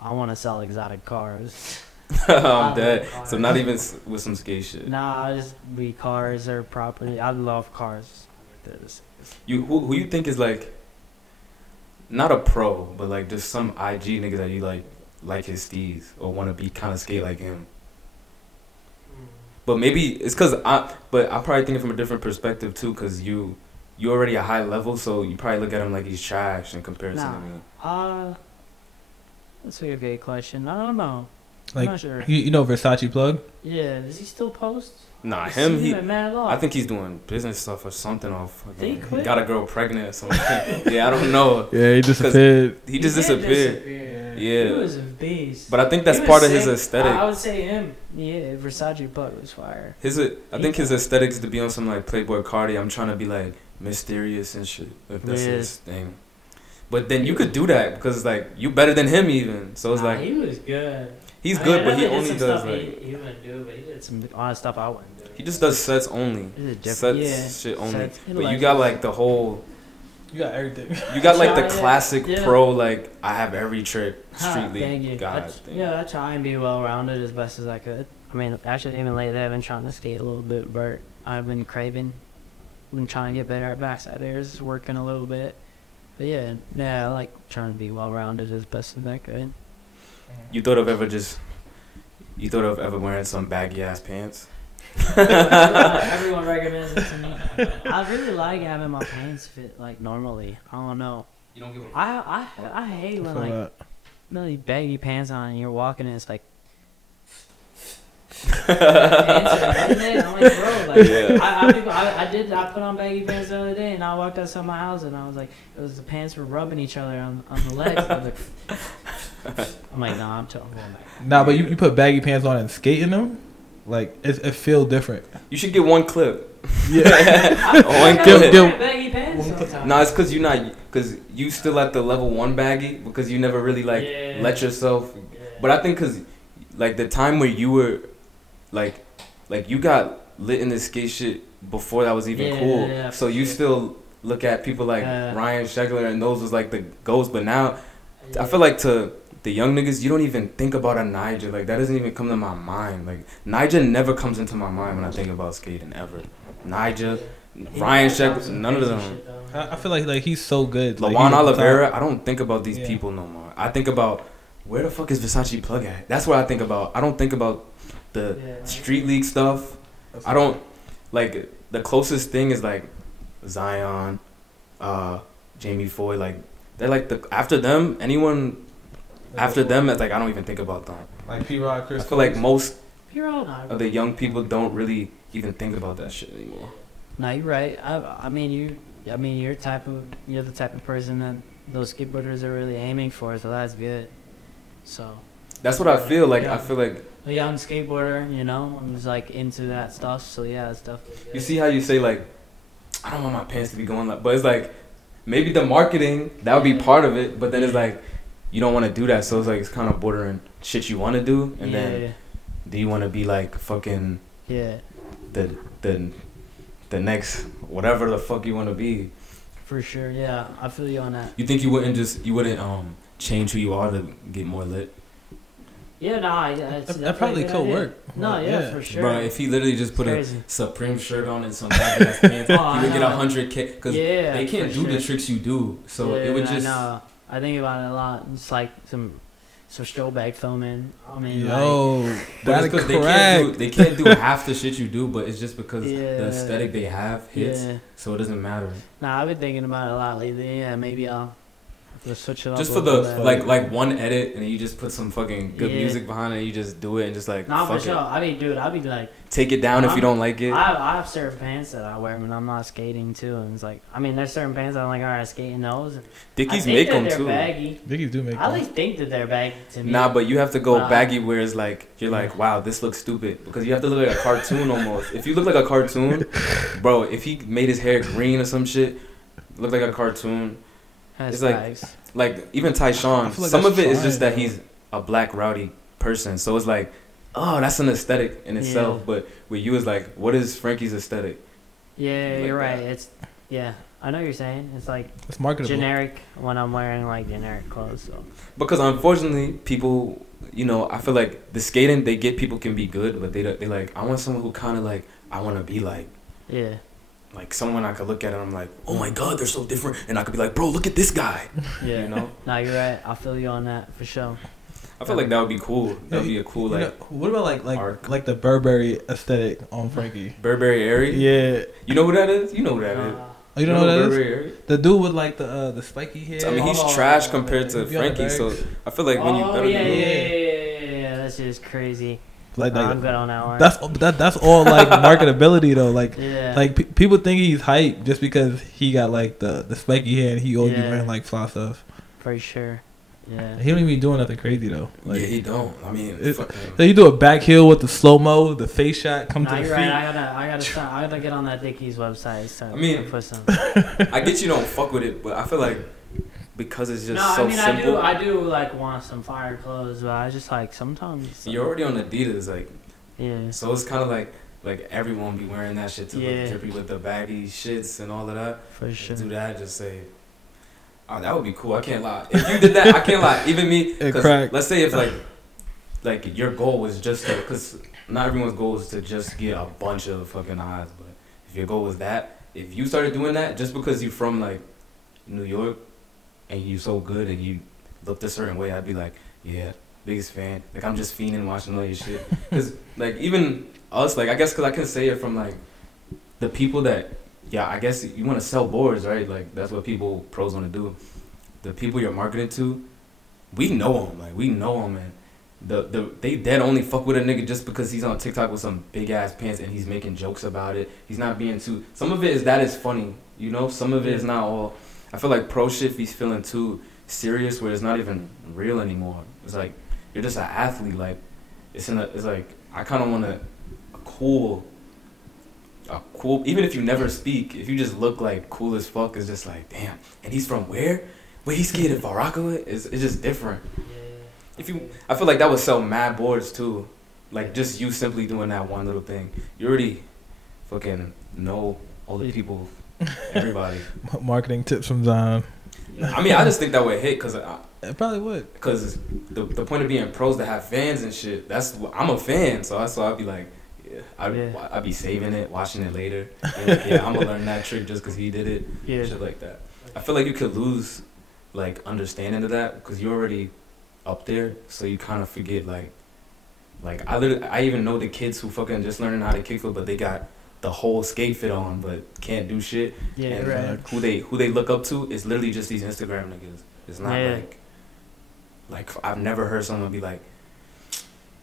I want to sell exotic cars. I'm dead. So not even with some skate shit. Nah, I just be cars or property. I love cars. Who you think is like, not a pro, but like just some IG nigga that you like his steez or want to be kind of skate like him. But maybe it's cause I'm probably thinking from a different perspective too, cause you already a high level, so you probably look at him like he's trash in comparison to me. That's a great question. I don't know. Like, I'm not sure. You know Versace Plug? Yeah, does he still post? Nah, I think he's doing business stuff or something off. He quit? Got a girl pregnant or something. Yeah, I don't know. Yeah, he disappeared. He just disappeared. Yeah. He was a beast. But I think that's part of his aesthetic. I would say him. Yeah, Versace Plug was fire. I think his aesthetic is to be on some like Playboy Cardi. I'm trying to be like mysterious and shit. If that's his thing. But then you could do that because like you better than him even. So it's like he was good. He's good, but he only does like he wouldn't do, but he did some odd stuff I wouldn't do. He just does sets only. Shit only. But you got like the whole. You got everything. You got like the classic pro, like I have every trick, Street League guy. I try and be well rounded as best as I could. I mean, actually, even lately I've been trying to skate a little bit, but I've been craving. Been trying to get better at backside airs, working a little bit. But yeah, I like trying to be well rounded as best as I could. You thought of ever wearing some baggy ass pants? Everyone recommends it to me. I really like having my pants fit like normally. I don't know. You don't give a I hate when like really baggy pants on and you're walking and it's like. I'm like, bro, like, yeah. I put on baggy pants the other day and I walked outside my house and I was like, the pants were rubbing each other on the legs. I was like, I'm like, nah, I'm going back. Nah, but you put baggy pants on and skate in them, like it feel different. You should get one clip. Yeah, one clip. Baggy pants. Nah, it's because you still at the level 1 baggy because you never really let yourself. Yeah. But I think because like the time where you were like you got lit in this skate shit before that was even cool. Yeah, so you still look at people like Ryan Sheckler and those was like the goats. But now I feel like to the young niggas, you don't even think about a Niger. Like that doesn't even come to my mind. Like Niger never comes into my mind when I think about skating ever. Niger, Ryan Sheckler, none of them. I feel like he's so good. Lawan Oliveira, I don't think about these people no more. I think about where the fuck is Versace Plug at? That's what I think about. I don't think about the Street League stuff. I don't like the closest thing is like Zion, Jamie Foy. Like they're like after them, anyone after them, it's like I don't even think about them. Like P-Rod, Chris. I feel like most of the young people don't really even think about that shit anymore. No, you're right. I mean you're the type of person that those skateboarders are really aiming for, so that's good. So that's what I feel like. I feel like a young skateboarder, who's like into that stuff. So yeah, it's definitely good. You see how you say like, I don't want my pants to be going like, but it's like maybe the marketing that would be part of it, but then it's like you don't want to do that, so it's like it's kind of bordering shit you want to do, and then do you want to be like fucking the next whatever the fuck you want to be? For sure, yeah, I feel you on that. You think you wouldn't change who you are to get more lit? Yeah, That probably could work. No, yeah, for sure. Bro, if he literally just put Crazy. a Supreme shirt on and some badass pants, he would get 100K. Because they can't do the tricks you do. So it would just. I think about it a lot. It's like some Strobag filming. I mean, that's correct. They can't do half the shit you do, but it's just because the aesthetic they have hits, so it doesn't matter. Nah, I've been thinking about it a lot lately. Yeah, maybe I'll switch it up. Just for the like one edit, and you just put some fucking good music behind it. And you just do it and just like. Nah, for sure. I mean, dude, I'll be like. Take it down if you don't like it. I have certain pants that I wear when I'm not skating too, and it's like, I mean, there's certain pants I'm like, all right, skating those. Dickies make them too. Baggy. Dickies do make them. I at least think that they're baggy to me. Nah, but you have to go baggy where it's like you're like, wow, this looks stupid because you have to look like a cartoon almost. If you look like a cartoon, bro, if he made his hair green or some shit, look like a cartoon. It's like even Tyshawn. Like some of it is just that he's a black rowdy person, so it's like. Oh, that's an aesthetic in itself. But with you, is like, what is Franky's aesthetic? Yeah, like you're right. It's I know what you're saying. It's like it's marketable. Generic when I'm wearing like generic clothes. So. Because unfortunately, people, I feel like the skating they get people can be good, but they like I want someone who kind of like I want to be like. Yeah. Like someone I could look at and I'm like, oh my god, they're so different, and I could be like, bro, look at this guy. Yeah. Nah, you're right. I feel you on that for sure. I feel like that would be cool. That would be a cool what about like the Burberry aesthetic on Franky? Burberry Airy? Yeah. You know who that is? You know who that is. Oh, you don't know who that Burberry is? Airy? The dude with like the spiky hair. I mean, he's trash compared to Franky, so I feel like when you better yeah, that's just crazy. Like I'm good on that one. That's all like marketability though. Like people think he's hype just because he got like the spiky hair and he always be wearing like fly stuff. For sure. Yeah. He don't even be doing nothing crazy though. Like, yeah, he don't. I mean, so you do a back heel with the slow mo, the face shot, come to the feet. Right. I gotta get on that Dickies website. So I mean, put some. I get you don't fuck with it, but I feel like because it's just so simple. I do like want some fire clothes, but I just like sometimes. You're already on Adidas, like. Yeah. So it's kind of like everyone be wearing that shit to look drippy with the baggy shits and all of that. For sure. Do that, just say. Oh, that would be cool. I can't lie. If you did that, I can't lie. Even me, let's say if like your goal was just to, because not everyone's goal is to just get a bunch of fucking eyes, but if your goal was that, if you started doing that just because you from like New York and you so good and you looked a certain way, I'd be like, yeah, biggest fan. Like I'm just fiending watching all your shit. Because like even us, like I guess because I can say it from like the people that. Yeah, I guess you want to sell boards, right? Like, that's what pros want to do. The people you're marketing to, we know them. Like, we know them, man. They dead only fuck with a nigga just because he's on TikTok with some big-ass pants and he's making jokes about it. He's not being too... Some of it is that is funny, Some of it is not all... I feel like pro shit, he's feeling too serious where it's not even real anymore. It's like, you're just an athlete. Like, it's like, I kind of want a cool, even if you never speak, if you just look like cool as fuck, it's just like, damn. And he's from where? Where he skated Varaka? It's just different. Yeah. I feel like that would sell mad boards too. Like just you simply doing that one little thing. You already fucking know all the people, everybody. Marketing tips from Zion. I mean, I just think that would hit because it probably would. Because the point of being pros to have fans and shit. I'm a fan, so I'd be like. I'd be saving it, watching it later. And like, I'm gonna learn that trick just because he did it. Yeah. Shit like that. I feel like you could lose, like, understanding of that because you're already up there, so you kind of forget, like I even know the kids who fucking just learning how to kickflip, but they got the whole skate fit on, but can't do shit. Yeah, and right. Who they look up to is literally just these Instagram niggas. It's not like I've never heard someone be like,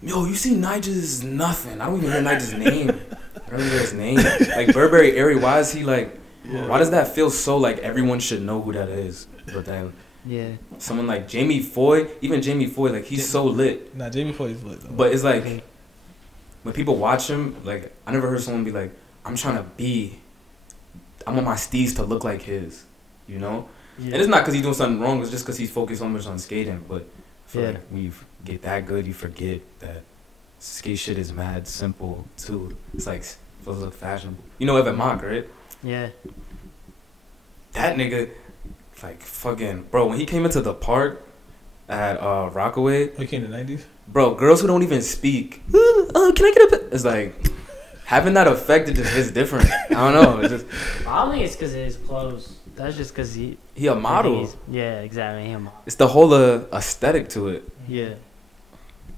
yo, you see Nigel's nothing. I don't even hear Nigel's name. I don't even hear his name. Like Burberry Airy, why is he like? Yeah. Why does that feel so like everyone should know who that is? But then, someone like Jamie Foy, even Jamie Foy, like he's so lit. Nah, Jamie Foy is lit. Though. But it's like when people watch him, like I never heard someone be like, I want my steez to look like his, Yeah. And it's not because he's doing something wrong. It's just because he's focused so much on skating, but. I feel like when you get that good, you forget that skate shit is mad simple too. It's like supposed to look fashionable. You know Evan Mock, right? Yeah. That nigga, like fucking bro, when he came into the park, at Rockaway. Oh, you came in the 90s? Bro, girls who don't even speak. Can I get a? It's like having that effect. It just hits different. I don't know. It's just. I don't think it's because of his clothes. That's just because he a model. Yeah, exactly. He a model. It's the whole aesthetic to it. Yeah,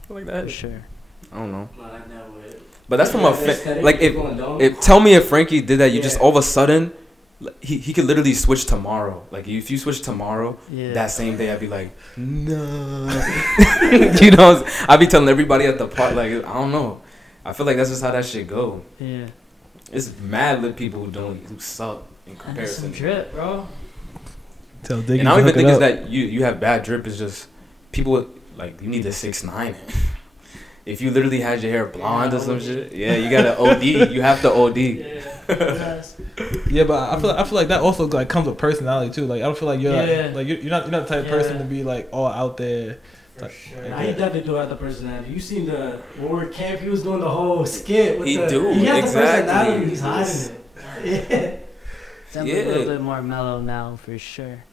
Like that. for sure. I don't know. No, that never would. But that's from Yeah, a the aesthetic like is going dumb. if tell me if Frankie did that, you just Yeah. all of a sudden he could literally switch tomorrow. Like if you switch tomorrow, Yeah. that same day I'd be like, no. You know, I'd be telling everybody at the park like I don't know. I feel like that's just how that shit go. Yeah. It's mad lit people who suck in That's comparison. some drip, bro. Tell Diggy And I don't to even think hook it's it up. that you have bad drip. It's just people like you need the 6'9". If you literally had your hair blonde or some shit, yeah, you gotta OD. You have to OD. Yes. Yeah, but I feel like that also like comes with personality too. Like I don't feel like you're Yeah. like you're not the type of person Yeah. to be like all out there. For Like, sure. Nah, he definitely do have the personality. You seen when we were at camp, he was doing the whole skit. With He the, do, He has exactly. the personality. He's hiding it. Yeah. Definitely a little bit more mellow now, for sure.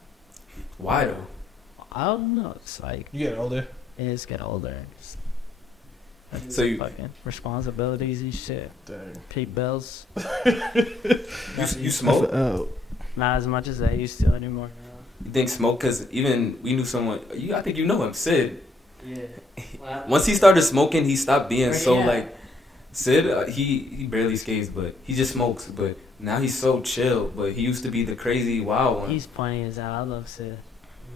Why though? I don't know. It's like You get older. it's get older. It's So you fucking responsibilities and shit. Pay bills. you smoke? Oh. Not as much as I used to anymore. You think smoke? Cause even we knew someone. I think you know him, Sid. Yeah. Once he started smoking, he stopped being Where so he at? like. Sid, he barely skates, but he just smokes. But now he's so chill. But he used to be the crazy wild one. He's funny as hell. I love Sid.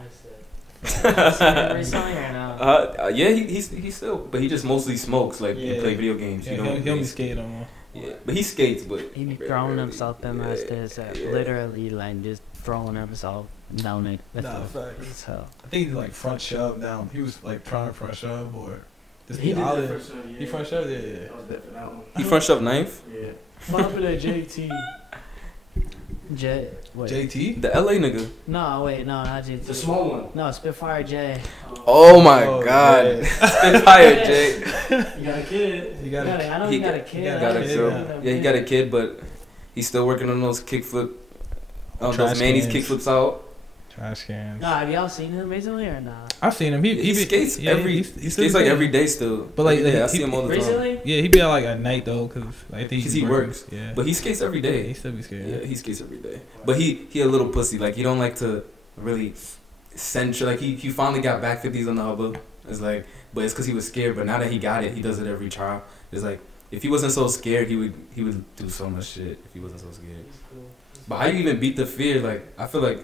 I miss Sid. Seen him recently or no? Yeah, he still, but he just mostly smokes. Like he Yeah. play video games. Yeah, You he know, don't be skating no more. yeah, but he skates. But He be very throwing rarely. himself in my stairs. yeah. Literally, like, just throwing himself down it. Nah, facts. As hell. I think he's like front shove down. He was like trying to front shove or just He be did out that there. for sure, yeah. He front shove, yeah. That was that for that one. He front shove knife. Yeah. Fuck with a JT. J. Wait. JT. The LA nigga. No, wait, no, not JT. The small one. No, Spitfire J. Oh my Oh, god. yeah. Spitfire Jay. You got a kid. You got I know he he got a got- kid. he I Got know a kid, girl. Yeah, he got a kid, but he's still working on those kickflip. Trash Those Manny's cans. kickflips out. Trash cans. Nah, have y'all seen him recently or not? I've seen him. He He skates yeah, every. he He still skates like skating. every day still. But, like, yeah, I he- see him all the time. Recently? Yeah, he be out like at night though, cause I think 'Cause he's he working. works. Yeah, But he skates every yeah, he day. still be scared. Yeah, he skates every day. But he a little pussy. Like he don't like to really censure. Like he finally got back 50s on the hubba. It's like, but it's because he was scared. But now that he got it, he does it every trial. It's like if he wasn't so scared, he would do so much shit. If he wasn't so scared. But how you even beat the fear? Like I feel like,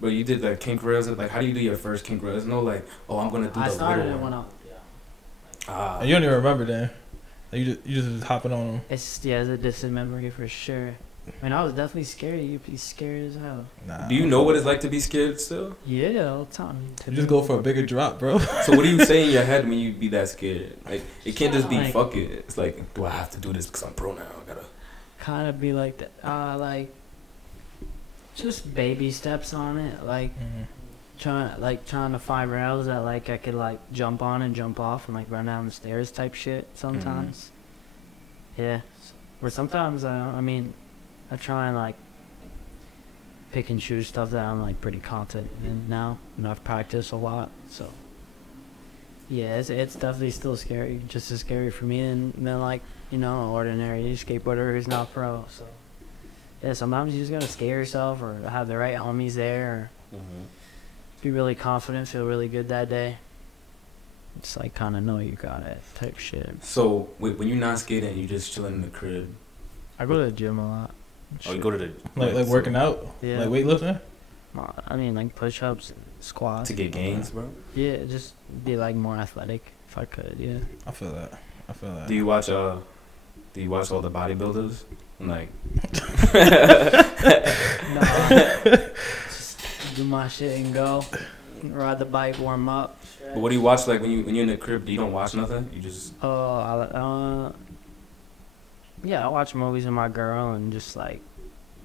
bro, you did like kink rails. Like how do you do your first kink rail? There's no like, oh, I'm gonna do I the started little it when one. I. And you don't even remember then. Like, you just was hopping on him. It's it's a distant memory for sure. I mean, I was definitely scared. You'd be scared as hell. Nah. Do you know what it's like to be scared still? Yeah, all the time. You just go for a bigger drop, bro. So what do you say in your head when you be that scared? Like it can't just be Like- fuck it. It's like, do I have to do this because I'm pro now? I gotta. Kind of be like that. Like just baby steps on it. Like trying to find rails that like I could like jump on and jump off and like run down the stairs type shit sometimes. Yeah. Or sometimes I mean I try and like pick and choose stuff that I'm like pretty confident in now and I've practiced a lot, so yeah, it's definitely still scary, just as scary for me than like, you know, an ordinary skateboarder who's not pro. So yeah, sometimes you just gotta scare yourself or have the right homies there or be really confident, feel really good that day. Just like kind of know you got it type shit. So when you're not skating, you just chilling in the crib. I go to the gym a lot. Oh, you go to the like working out, Yeah. like weightlifting. I mean, like push-ups, squats. to get gains, bro. Yeah, just be like more athletic if I could. Yeah. I feel that. Do you watch all the bodybuilders? Like No, just do my shit and go. Ride the bike, warm up. but what do you watch like when you're in the crib? You don't watch nothing. You just Yeah, I watch movies with my girl and just like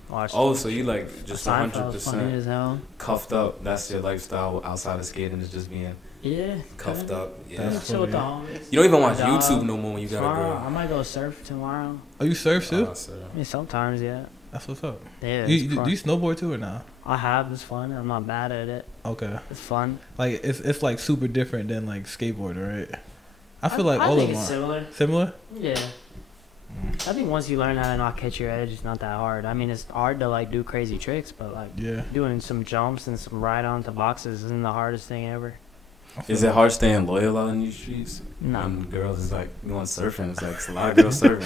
watch. so you like just Seinfeld's funny 100% as hell. cuffed up. That's your lifestyle outside of skating is just being Yeah. cuffed kinda. up. Yeah. That's Chill with the funny. homies. You don't even watch Dog. YouTube no more when you got a Tomorrow, girl. I might go surf tomorrow. Oh, you surf too? So I mean, sometimes, yeah. That's what's up. Yeah, Do it's you fun. snowboard too or not? I have. It's fun. I'm not bad at it. Okay. It's fun. Like it's like super different than like skateboarding, right? I feel like I all think of it's them are similar. similar. Yeah. I think once you learn how to not catch your edge, it's not that hard. I mean, it's hard to like do crazy tricks, but like Yeah. doing some jumps and some ride onto boxes isn't the hardest thing ever. Is it hard staying loyal out in these streets? No. When girls is like going surfing, it's like it's a lot of girls surfing.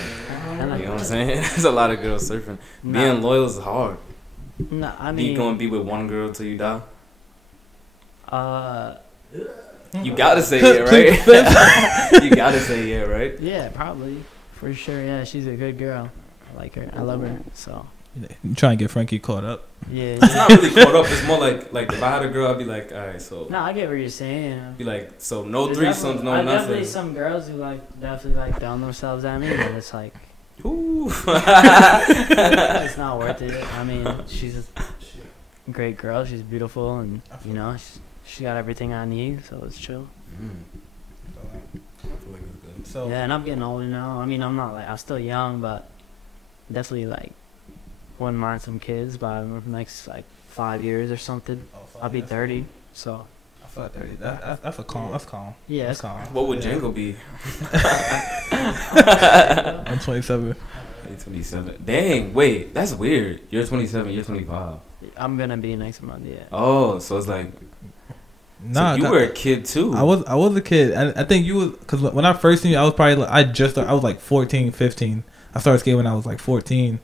You know what I'm saying? There's a lot of girls surfing. Being loyal is hard. No, I You mean, gonna be with one girl till you die? you You gotta say yeah, right? You gotta say yeah, right? yeah, probably. For sure, yeah, she's a good girl. I like her. I love her. So, You trying to get Frankie caught up? yeah. It's not really caught up. It's more like if I had a girl, I'd be like, all right, so No, I get what you're saying. be like, so no There's threesomes, no definitely nothing. some girls who definitely throw themselves at me, but it's like Ooh. it's not worth it. I mean, she's a great girl. She's beautiful, and she got everything I need, so it's chill. I feel like it's good. So Yeah, and I'm getting older now. I mean, I'm still young, but definitely wouldn't mind some kids by the next 5 years or something. I'll be 30, so I feel like 30. That's a calm. That's calm. yeah. That's calm. What would Yeah. Django be? I'm 27. 27. Dang, wait, that's weird. You're 27, you're 25. I'm gonna be next month. Yeah. Oh, so it's like, Nah, so you were a kid too. I was a kid. I think you was, because when I first knew you, I was probably I was like 14, 15. I started skating when I was like 14,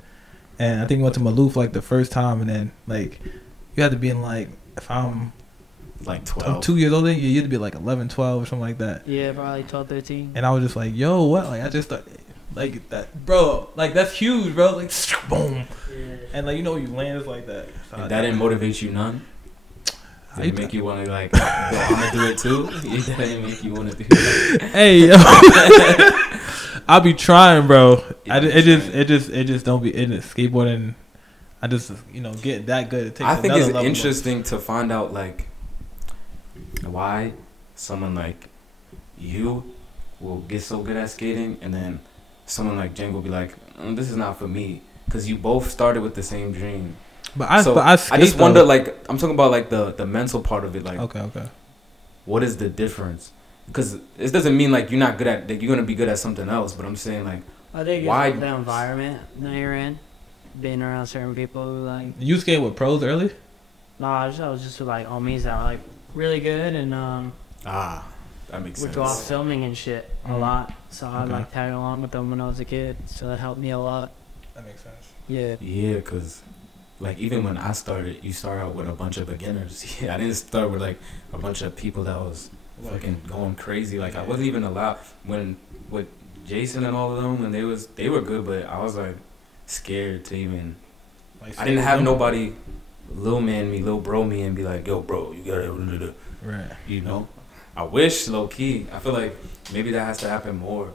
and I think we went to Maloof like the first time, and then like you had to be in like, if I'm like 12. I'm 2 years older than you, you had to be like 11, 12 or something like that. Yeah, probably 12, 13. And I was just like, yo, what? Like I just started, like that, bro. Like that's huge, bro. Like boom, Yeah. and like you land is like that. So And that didn't motivate you none? Did it make you want to like, yo, I'm gonna do it too? That didn't make you want to do it? Hey, yo. I'll be trying, bro. It just don't be in it. Skateboarding. I just get that good. It takes I think another it's level. interesting to find out like why someone like you will get so good at skating, and then someone like Jen will be like, this is not for me, because you both started with the same dream. But I skate, just though. wonder, like, I'm talking about like the mental part of it, like, Okay. what is the difference? Because it doesn't mean like you're not good at, like, you're gonna be good at something else, but I'm saying like, I think why- it's the environment that you're in, being around certain people who You skate with pros early. I was just with homies that were really good, and that makes would sense. go out filming and shit a lot. So I'd Okay. tag along with them when I was a kid. So that helped me a lot. That makes sense. Yeah. Yeah, because like even when I started, you start out with a bunch of beginners. Yeah, I didn't start with like a bunch of people that was fucking going crazy. Like I wasn't even allowed when with Jason and all of them when they were good, but I was like scared to even. I didn't have nobody little man me, little bro me, and be like, yo, bro, you gotta, Right. you know. I wish low key. I feel like maybe that has to happen more.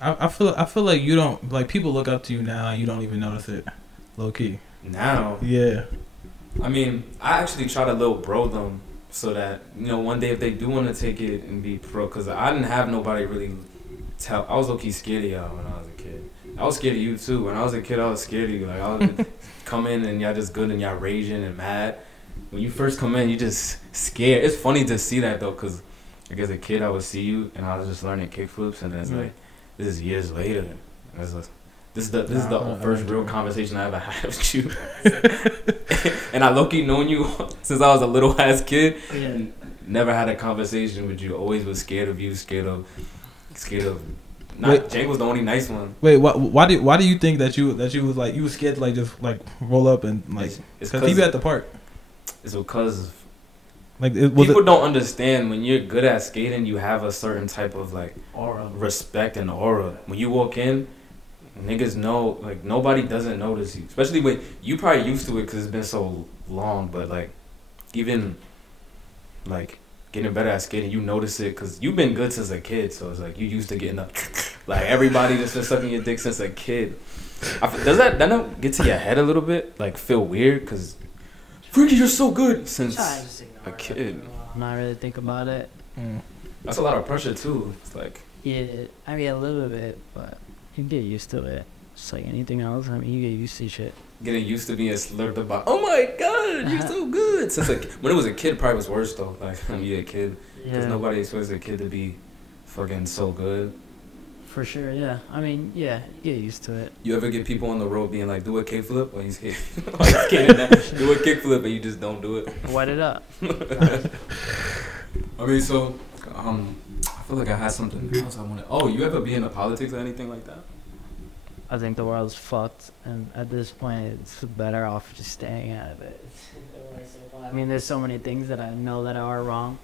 I feel like you don't like people look up to you now and you don't even notice it, low key. Now, Yeah. I mean, I actually try to little bro them so that, one day if they do want to take it and be pro, because I didn't have nobody really tell. I was low-key scared of y'all when I was a kid. I was scared of you too. When I was a kid, I was scared of you. Like, I was come in and y'all just good and y'all raging and mad. When you first come in, you just scared. It's funny to see that though, because like as a kid, I would see you and I was just learning kickflips, and then it's like, this is years later. And it's like, this is the first real conversation I ever had with you. And I low-key known you since I was a little ass kid. Yeah. Never had a conversation with you. Always was scared of you, scared of. Wait. Jake was the only nice one. Wait, why do you think that you was like you was scared to like just like roll up and like It's because he be at the park? It's because Like people don't understand when you're good at skating, you have a certain type of like Aura. respect and aura. When you walk in, niggas know, like nobody doesn't notice you. Especially when you probably used to it because it's been so long. But like even like getting better at skating, you notice it because you've been good since a kid. So it's like you used to getting up. Like everybody just been sucking your dick since a kid. Does that not get to your head a little bit? Like feel weird because Franky, you're so good since a kid. Not really think about it. That's a lot of pressure too. It's like Yeah, I mean a little bit, but you get used to it. It's like anything else. I mean, you get used to shit. Getting used to being slurped about. Oh my god, you're so good. Since like when it was a kid, probably was worse though. Like when you're a kid, because nobody expects a kid to be fucking so good. For sure, yeah. I mean, yeah, you get used to it. You ever get people on the road being like, do a kickflip while you skate? While you skating that, do a kickflip and you just don't do it. Wet it up. I mean, so I feel like I had something else I wanted. Oh, you ever be into politics or anything like that? I think the world's fucked, and at this point, it's better off just staying out of it. I mean, there's so many things that I know that are wrong,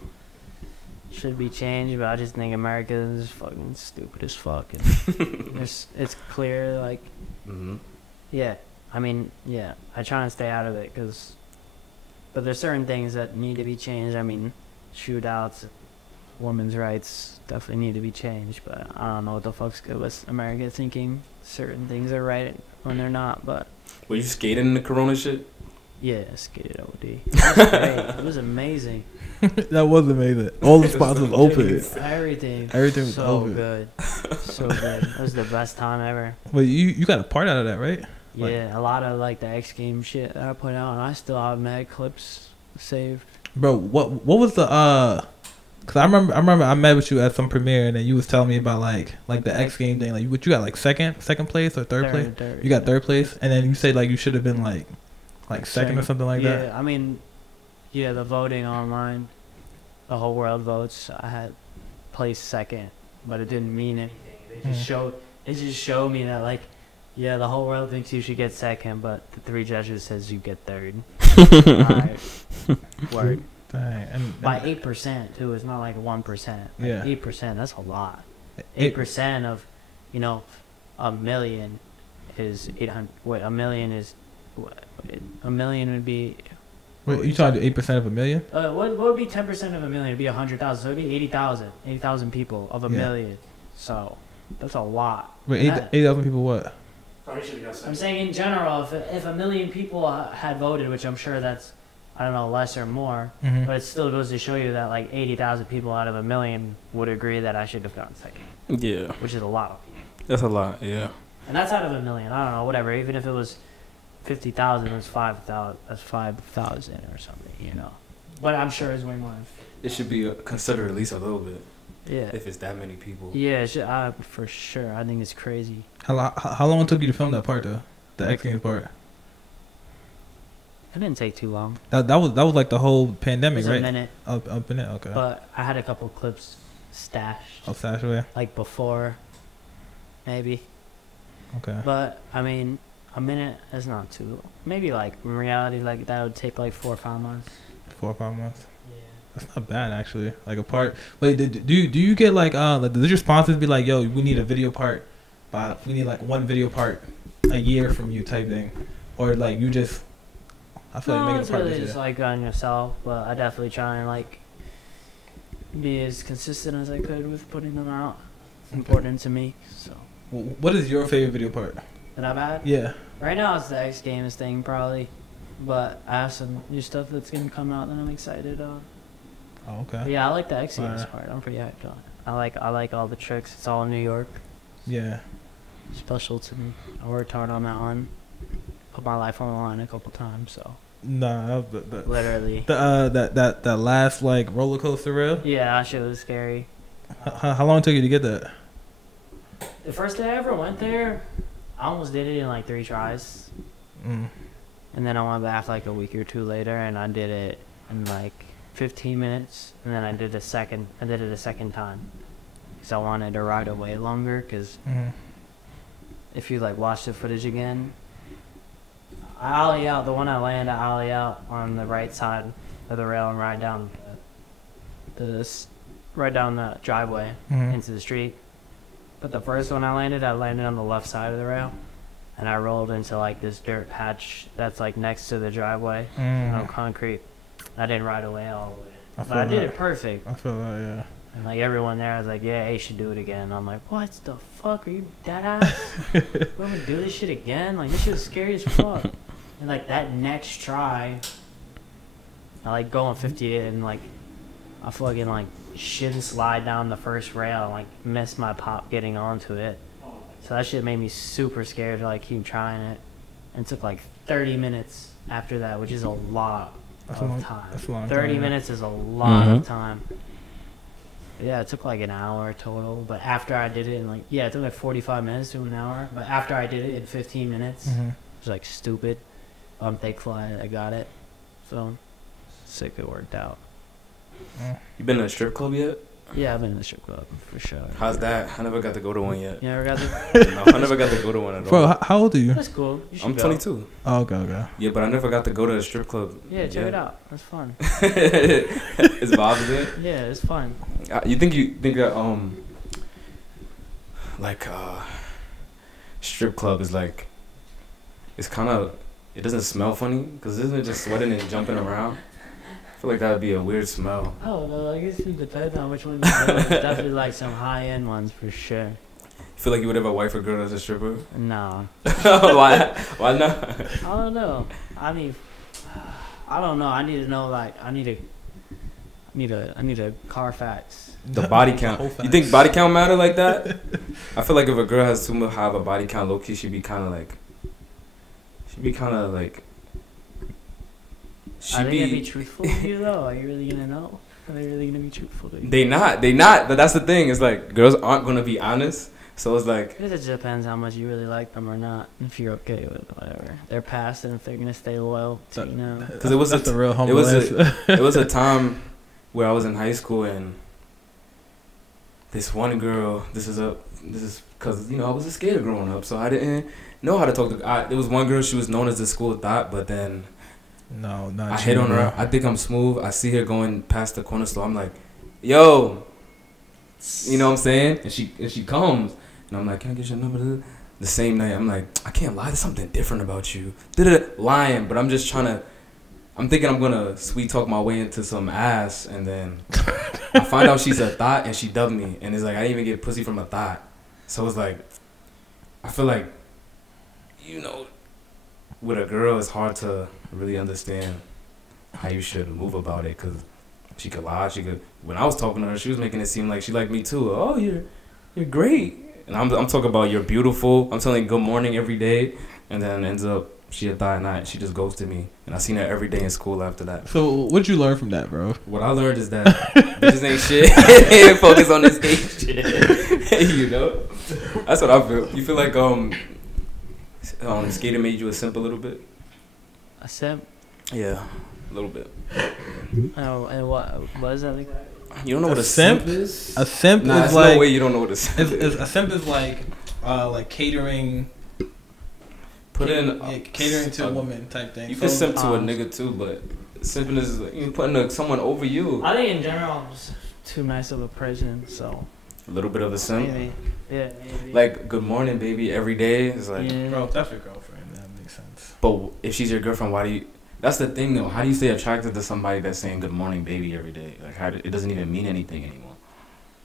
should be changed, but I just think America is fucking stupid as fuck. And it's clear, like, yeah. I mean, yeah. I try and stay out of it, but there's certain things that need to be changed. I mean, shootouts, women's rights definitely need to be changed, but I don't know what the fuck's good with America thinking certain things are right when they're not. But were you skating in the Corona shit? Yeah, I skated OD. It was great. It was amazing. That was amazing. All the spots was open. Everything was so open. good. So good. It was the best time ever. But you got a part out of that, right? Yeah, a lot of like the X Games shit that I put out, and I still have mad clips saved. Bro, what was the Cause I remember I met with you at some premiere, and then you was telling me about like the X Game thing. Like what you got, like second place or third place? Third, you got third place, and then you said like you should have been like second or something like that. Yeah, I mean, yeah, the voting online, the whole world votes. I had placed second, but it didn't mean anything. They just showed me that like, yeah, the whole world thinks you should get second, but the 3 judges says you get third. Alright. Word. Dang. And by 8% too. It's not like 1%. Like yeah. 8%. That's a lot. 8% of, a million is 800. Wait, a million is. A million would be. Wait, you talking 8% of a million? What would be 10% of a million? It'd be 100,000. So it'd be 80,000. 80,000 people of a million. So that's a lot. Wait, 8,000 people what? I'm saying in general, if a million people had voted, which I'm sure that's, I don't know, less or more, but it still goes to show you that like 80,000 people out of a million would agree that I should have gotten second. Yeah. Which is a lot of people. That's a lot, yeah. And that's out of a million. I don't know, whatever. Even if it was 50,000, it's 5,000. That's 5,000 or something, But I'm sure it's way more. It should be considered at least a little bit. Yeah. If it's that many people. Yeah, for sure. I think it's crazy. How long it took you to film that part though? The X Games part. It didn't take too long. That was like the whole pandemic, right? A minute. A minute, okay. But I had a couple clips stashed. Oh, stashed away. Like before, maybe. Okay. But I mean, a minute is not too long. Maybe like in reality, like that would take like 4 or 5 months. 4 or 5 months. Yeah. That's not bad actually. Like a part. Wait, do you get like does your sponsors be like, yo, we need a video part, we need like one video part a year from you type thing, or like you just. I feel like making it's a part really this just year. like on yourself, but I definitely try and like be as consistent as I could with putting them out. It's important to me. So. What is your favorite video part? That I've had? Yeah. Right now it's the X Games thing probably, but I have some new stuff that's gonna come out that I'm excited on. Oh, okay. But yeah, I like the X Games part. I'm pretty hyped on it. I like all the tricks. It's all in New York. Yeah. Special to me. I worked hard on that one. Put my life on the line a couple times, so. Nah, literally. That last like roller coaster rail. Yeah, that shit was scary. How long took you to get that? The first day I ever went there, I almost did it in like 3 tries. And then I went back like a week or 2 later, and I did it in like 15 minutes. And then I did it a second time, because I wanted to ride away longer. Because if you like watch the footage again. I ollie out, the one I land, I ollie out on the right side of the rail and ride down the driveway into the street. But the first one I landed on the left side of the rail, and I rolled into like this dirt patch that's like next to the driveway, no concrete. I didn't ride away all the way, but I did it perfect. I feel that, yeah. And like everyone there was like, yeah, you should do it again. I'm like, what the fuck, are you dead ass? We're gonna do this shit again? Like this shit was scary as fuck. And like that next try, I like go on 58 and like I fucking like shin slide down the first rail and like miss my pop getting onto it. So that shit made me super scared to like keep trying it. And it took like 30 minutes after that, which is a lot of time. That's a long 30 time, minutes is a lot of time. Yeah, it took like an hour total. But after I did it, it took like 45 minutes to an hour. But after I did it in 15 minutes, it was like stupid. I'm thankful I got it. So sick it worked out. You been in a strip club yet? Yeah, I've been in the strip club for sure. How's that? I never got to go to one yet. You never got to? No, I never got to go to one at all. Bro, how old are you? That's cool. You should I'm go. 22. Oh, okay. Yeah, but I never got to go to a strip club. Yeah, check it out. That's fun. It's vibes there. Yeah, it's fun. You think that strip club is like, it's kind of, it doesn't smell funny because isn't it just sweating and jumping around? I feel like that would be a weird smell. Oh no, I guess it depends on which one you go. There's definitely like some high end ones for sure. You feel like you would have a wife or girl that's a stripper? No. Why not? I don't know. I mean, I don't know. I need to know I need a Carfax. The body count. You think body count matter like that? I feel like if a girl has too much high of a body count, low key, she'd be kind of like. Are they gonna be truthful to you though? Are you really gonna know? Are they really gonna be truthful to you? They not. But that's the thing. It's like girls aren't gonna be honest. So it's like. It just depends how much you really like them or not. If you're okay with whatever they're past and if they're gonna stay loyal to you know. Because it was the real humble it was a time where I was in high school and this one girl. This is because I was a skater growing up, so I didn't know how to talk to. There was one girl. She was known as the school thought, but then. No, not I hit on her. I think I'm smooth. I see her going past the corner store. I'm like, yo, you know what I'm saying? And she comes, and I'm like, can I get your number? The same night, I'm like, I can't lie. There's something different about you. Lying, but I'm just trying to. I'm thinking I'm gonna sweet talk my way into some ass, and then I find out she's a thought, and she dubbed me, and it's like I didn't even get pussy from a thought. So it's like, I feel like, with a girl, it's hard to really understand how you should move about it because she could lie. When I was talking to her, she was making it seem like she liked me too. Oh, you're great. And I'm talking about you're beautiful. I'm telling her good morning every day, and then ends up she a thought night. She just ghosted me, and I seen her every day in school after that. So what'd you learn from that, bro? What I learned is that bitches ain't shit. Focus on this skate shit. That's what I feel. You feel like skating made you a simp a little bit? A simp? Yeah, a little bit. Oh, and what is that like? You don't know what a simp is? A simp nah, is like. No way you don't know what a simp is. A simp is like catering. Catering to a woman type thing. You can simp to a nigga too, but simping is like you putting someone over you. I think in general, I'm just too nice of a person, so. A little bit of a simp. Maybe. Yeah, maybe. Like good morning, baby, every day is like. Yeah. Bro, if that's your girlfriend, that makes sense. But if she's your girlfriend, why do you? That's the thing though. How do you stay attracted to somebody that's saying good morning, baby, every day? Like it doesn't even mean anything anymore.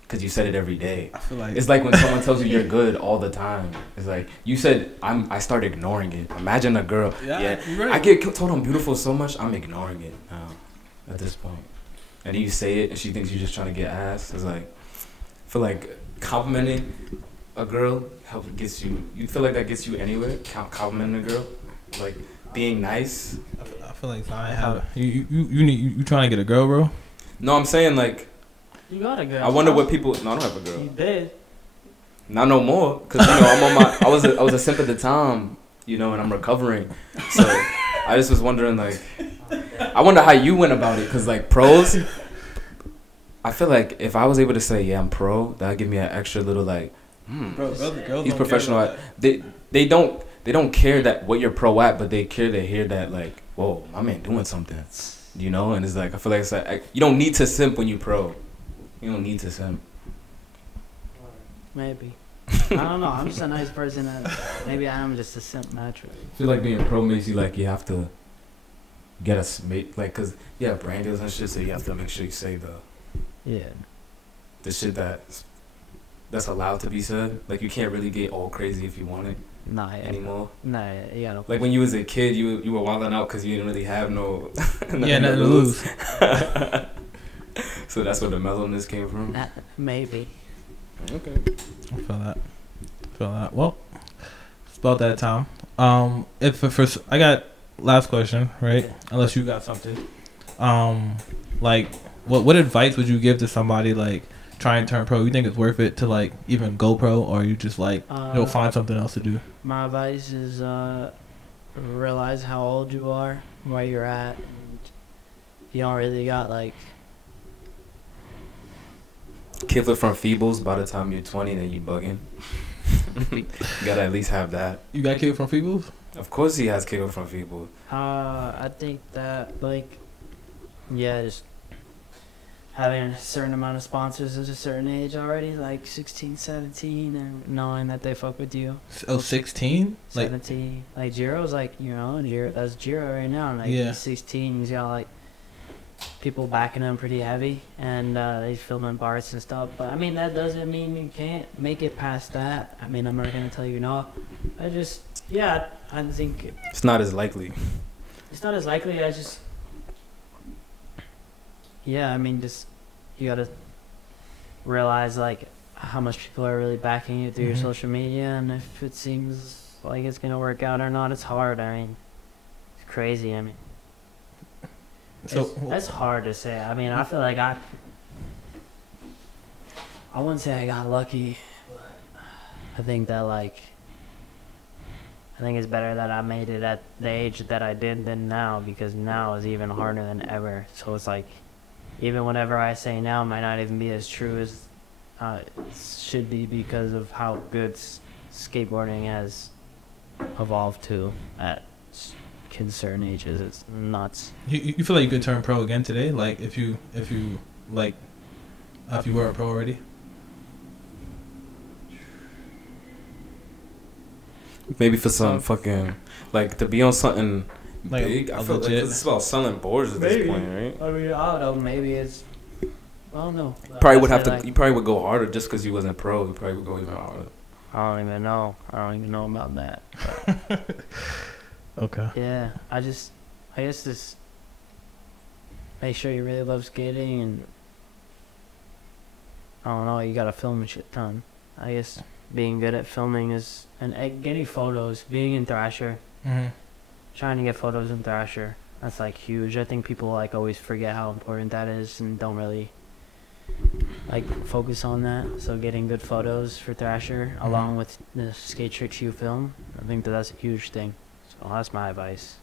Because you said it every day. I feel like it's like when someone tells you you're good all the time. It's like you said I start ignoring it. Imagine a girl. Yeah, right. I get told I'm beautiful so much I'm ignoring it now at this point. And you say it and she thinks you're just trying to get ass. It's like I feel like complimenting a girl gets you. You feel like that gets you anywhere? Complimenting a girl, like being nice. I feel like I have you trying to get a girl, bro? No, I'm saying like. You got a girl. I wonder what people. No, I don't have a girl. You did. Not no more, cause I'm on my. I was a simp at the time, and I'm recovering. So I just was wondering, like, I wonder how you went about it, cause like pros. I feel like if I was able to say yeah I'm pro, that'd give me an extra little like. Bro, girls he's don't professional. Care about they don't care that what you're pro at, but they care to hear that like, whoa, my man doing something, And it's like I feel like it's like you don't need to simp when you pro. You don't need to simp. Maybe. I don't know. I'm just a nice person. Maybe I am just a simp naturally. I feel like being pro makes you like you have to get cause brand deals and shit. So you have to make sure you say the shit that's allowed to be said. Like you can't really get all crazy if you want it. Nah, anymore. Nah, you gotta. Like when you was a kid, you were wilding out because you didn't really have no. nothing to lose. So that's where the mellowness came from? Maybe. Okay. I feel that. Feel that. Well, it's about that time. If for I got last question, right? Unless you got something. Like, what advice would you give to somebody like trying to turn pro? You think it's worth it to like even go pro, or you just like find something else to do? My advice is realize how old you are, where you're at, and you don't really got like Kickflip from Feebles by the time you're 20, then you bugging. You gotta at least have that. You got kicked from Feebles? Of course he has kickflip from Feebles. I think that like just having a certain amount of sponsors at a certain age already, like 16, 17, and knowing that they fuck with you. Oh, 16? 17. Like Jiro's like, Jiro, that's Jiro right now. Like he's 16, he's got like people backing him pretty heavy, and he's filming bars and stuff. But I mean, that doesn't mean you can't make it past that. I mean, I'm not gonna tell you no. I think it's not as likely. It's not as likely. I mean, just you gotta realize like how much people are really backing you through your social media, and if it seems like it's gonna work out or not, it's hard. I mean, it's crazy. I mean, that's hard to say. I mean, I feel like I wouldn't say I got lucky, but I think that I think it's better that I made it at the age that I did than now, because now is even harder than ever. So it's like, even whatever I say now might not even be as true as it should be, because of how good skateboarding has evolved to at kids certain ages. It's nuts. You feel like you could turn pro again today? Like if you were a pro already? Maybe for some fucking like to be on something like big. I feel like it's about selling boards at this point, right? I mean, I don't know. Maybe it's. I don't know. Probably would have to. You probably would go harder just because you wasn't pro. You probably would go even harder. I don't even know. I don't even know about that. Okay. Yeah, I guess just make sure you really love skating, and I don't know. You gotta film a shit ton. I guess being good at filming is, and getting photos, being in Thrasher, trying to get photos in Thrasher. That's like huge. I think people like always forget how important that is and don't really like focus on that. So getting good photos for Thrasher along with the skate tricks you film, I think that's a huge thing. So that's my advice.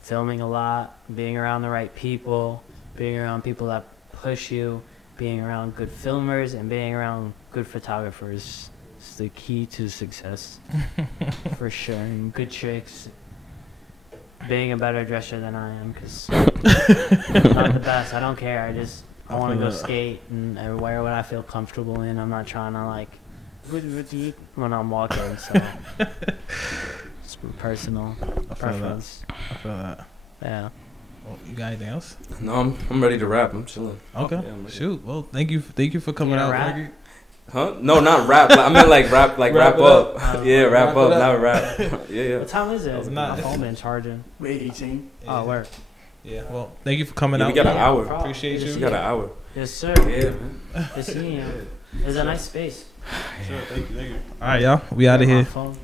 Filming a lot, being around the right people, being around people that push you, being around good filmers, and being around good photographers is the key to success. For sure. And good tricks. Being a better dresser than I am, because I'm not the best. I don't care. I want to go skate and wear what I feel comfortable in. I'm not trying to like when I'm walking. So it's personal preference. I feel that. Yeah. Well, you got anything else? No, I'm ready to rap. I'm chilling. Okay. Yeah, shoot. Well, thank you for coming out. Rap? Huh? No, not rap. I meant like rap up. Yeah, wrap up, not rap. Yeah. What time is it? It's not. My phone been charging. 18. Oh, where? Yeah. Well, thank you for coming out. We got an hour. Appreciate you. We got an hour. Yes, sir. Yeah, man. Good seeing you. It's a nice space. Sure. Thank you. All right, y'all. We out of here. Phone.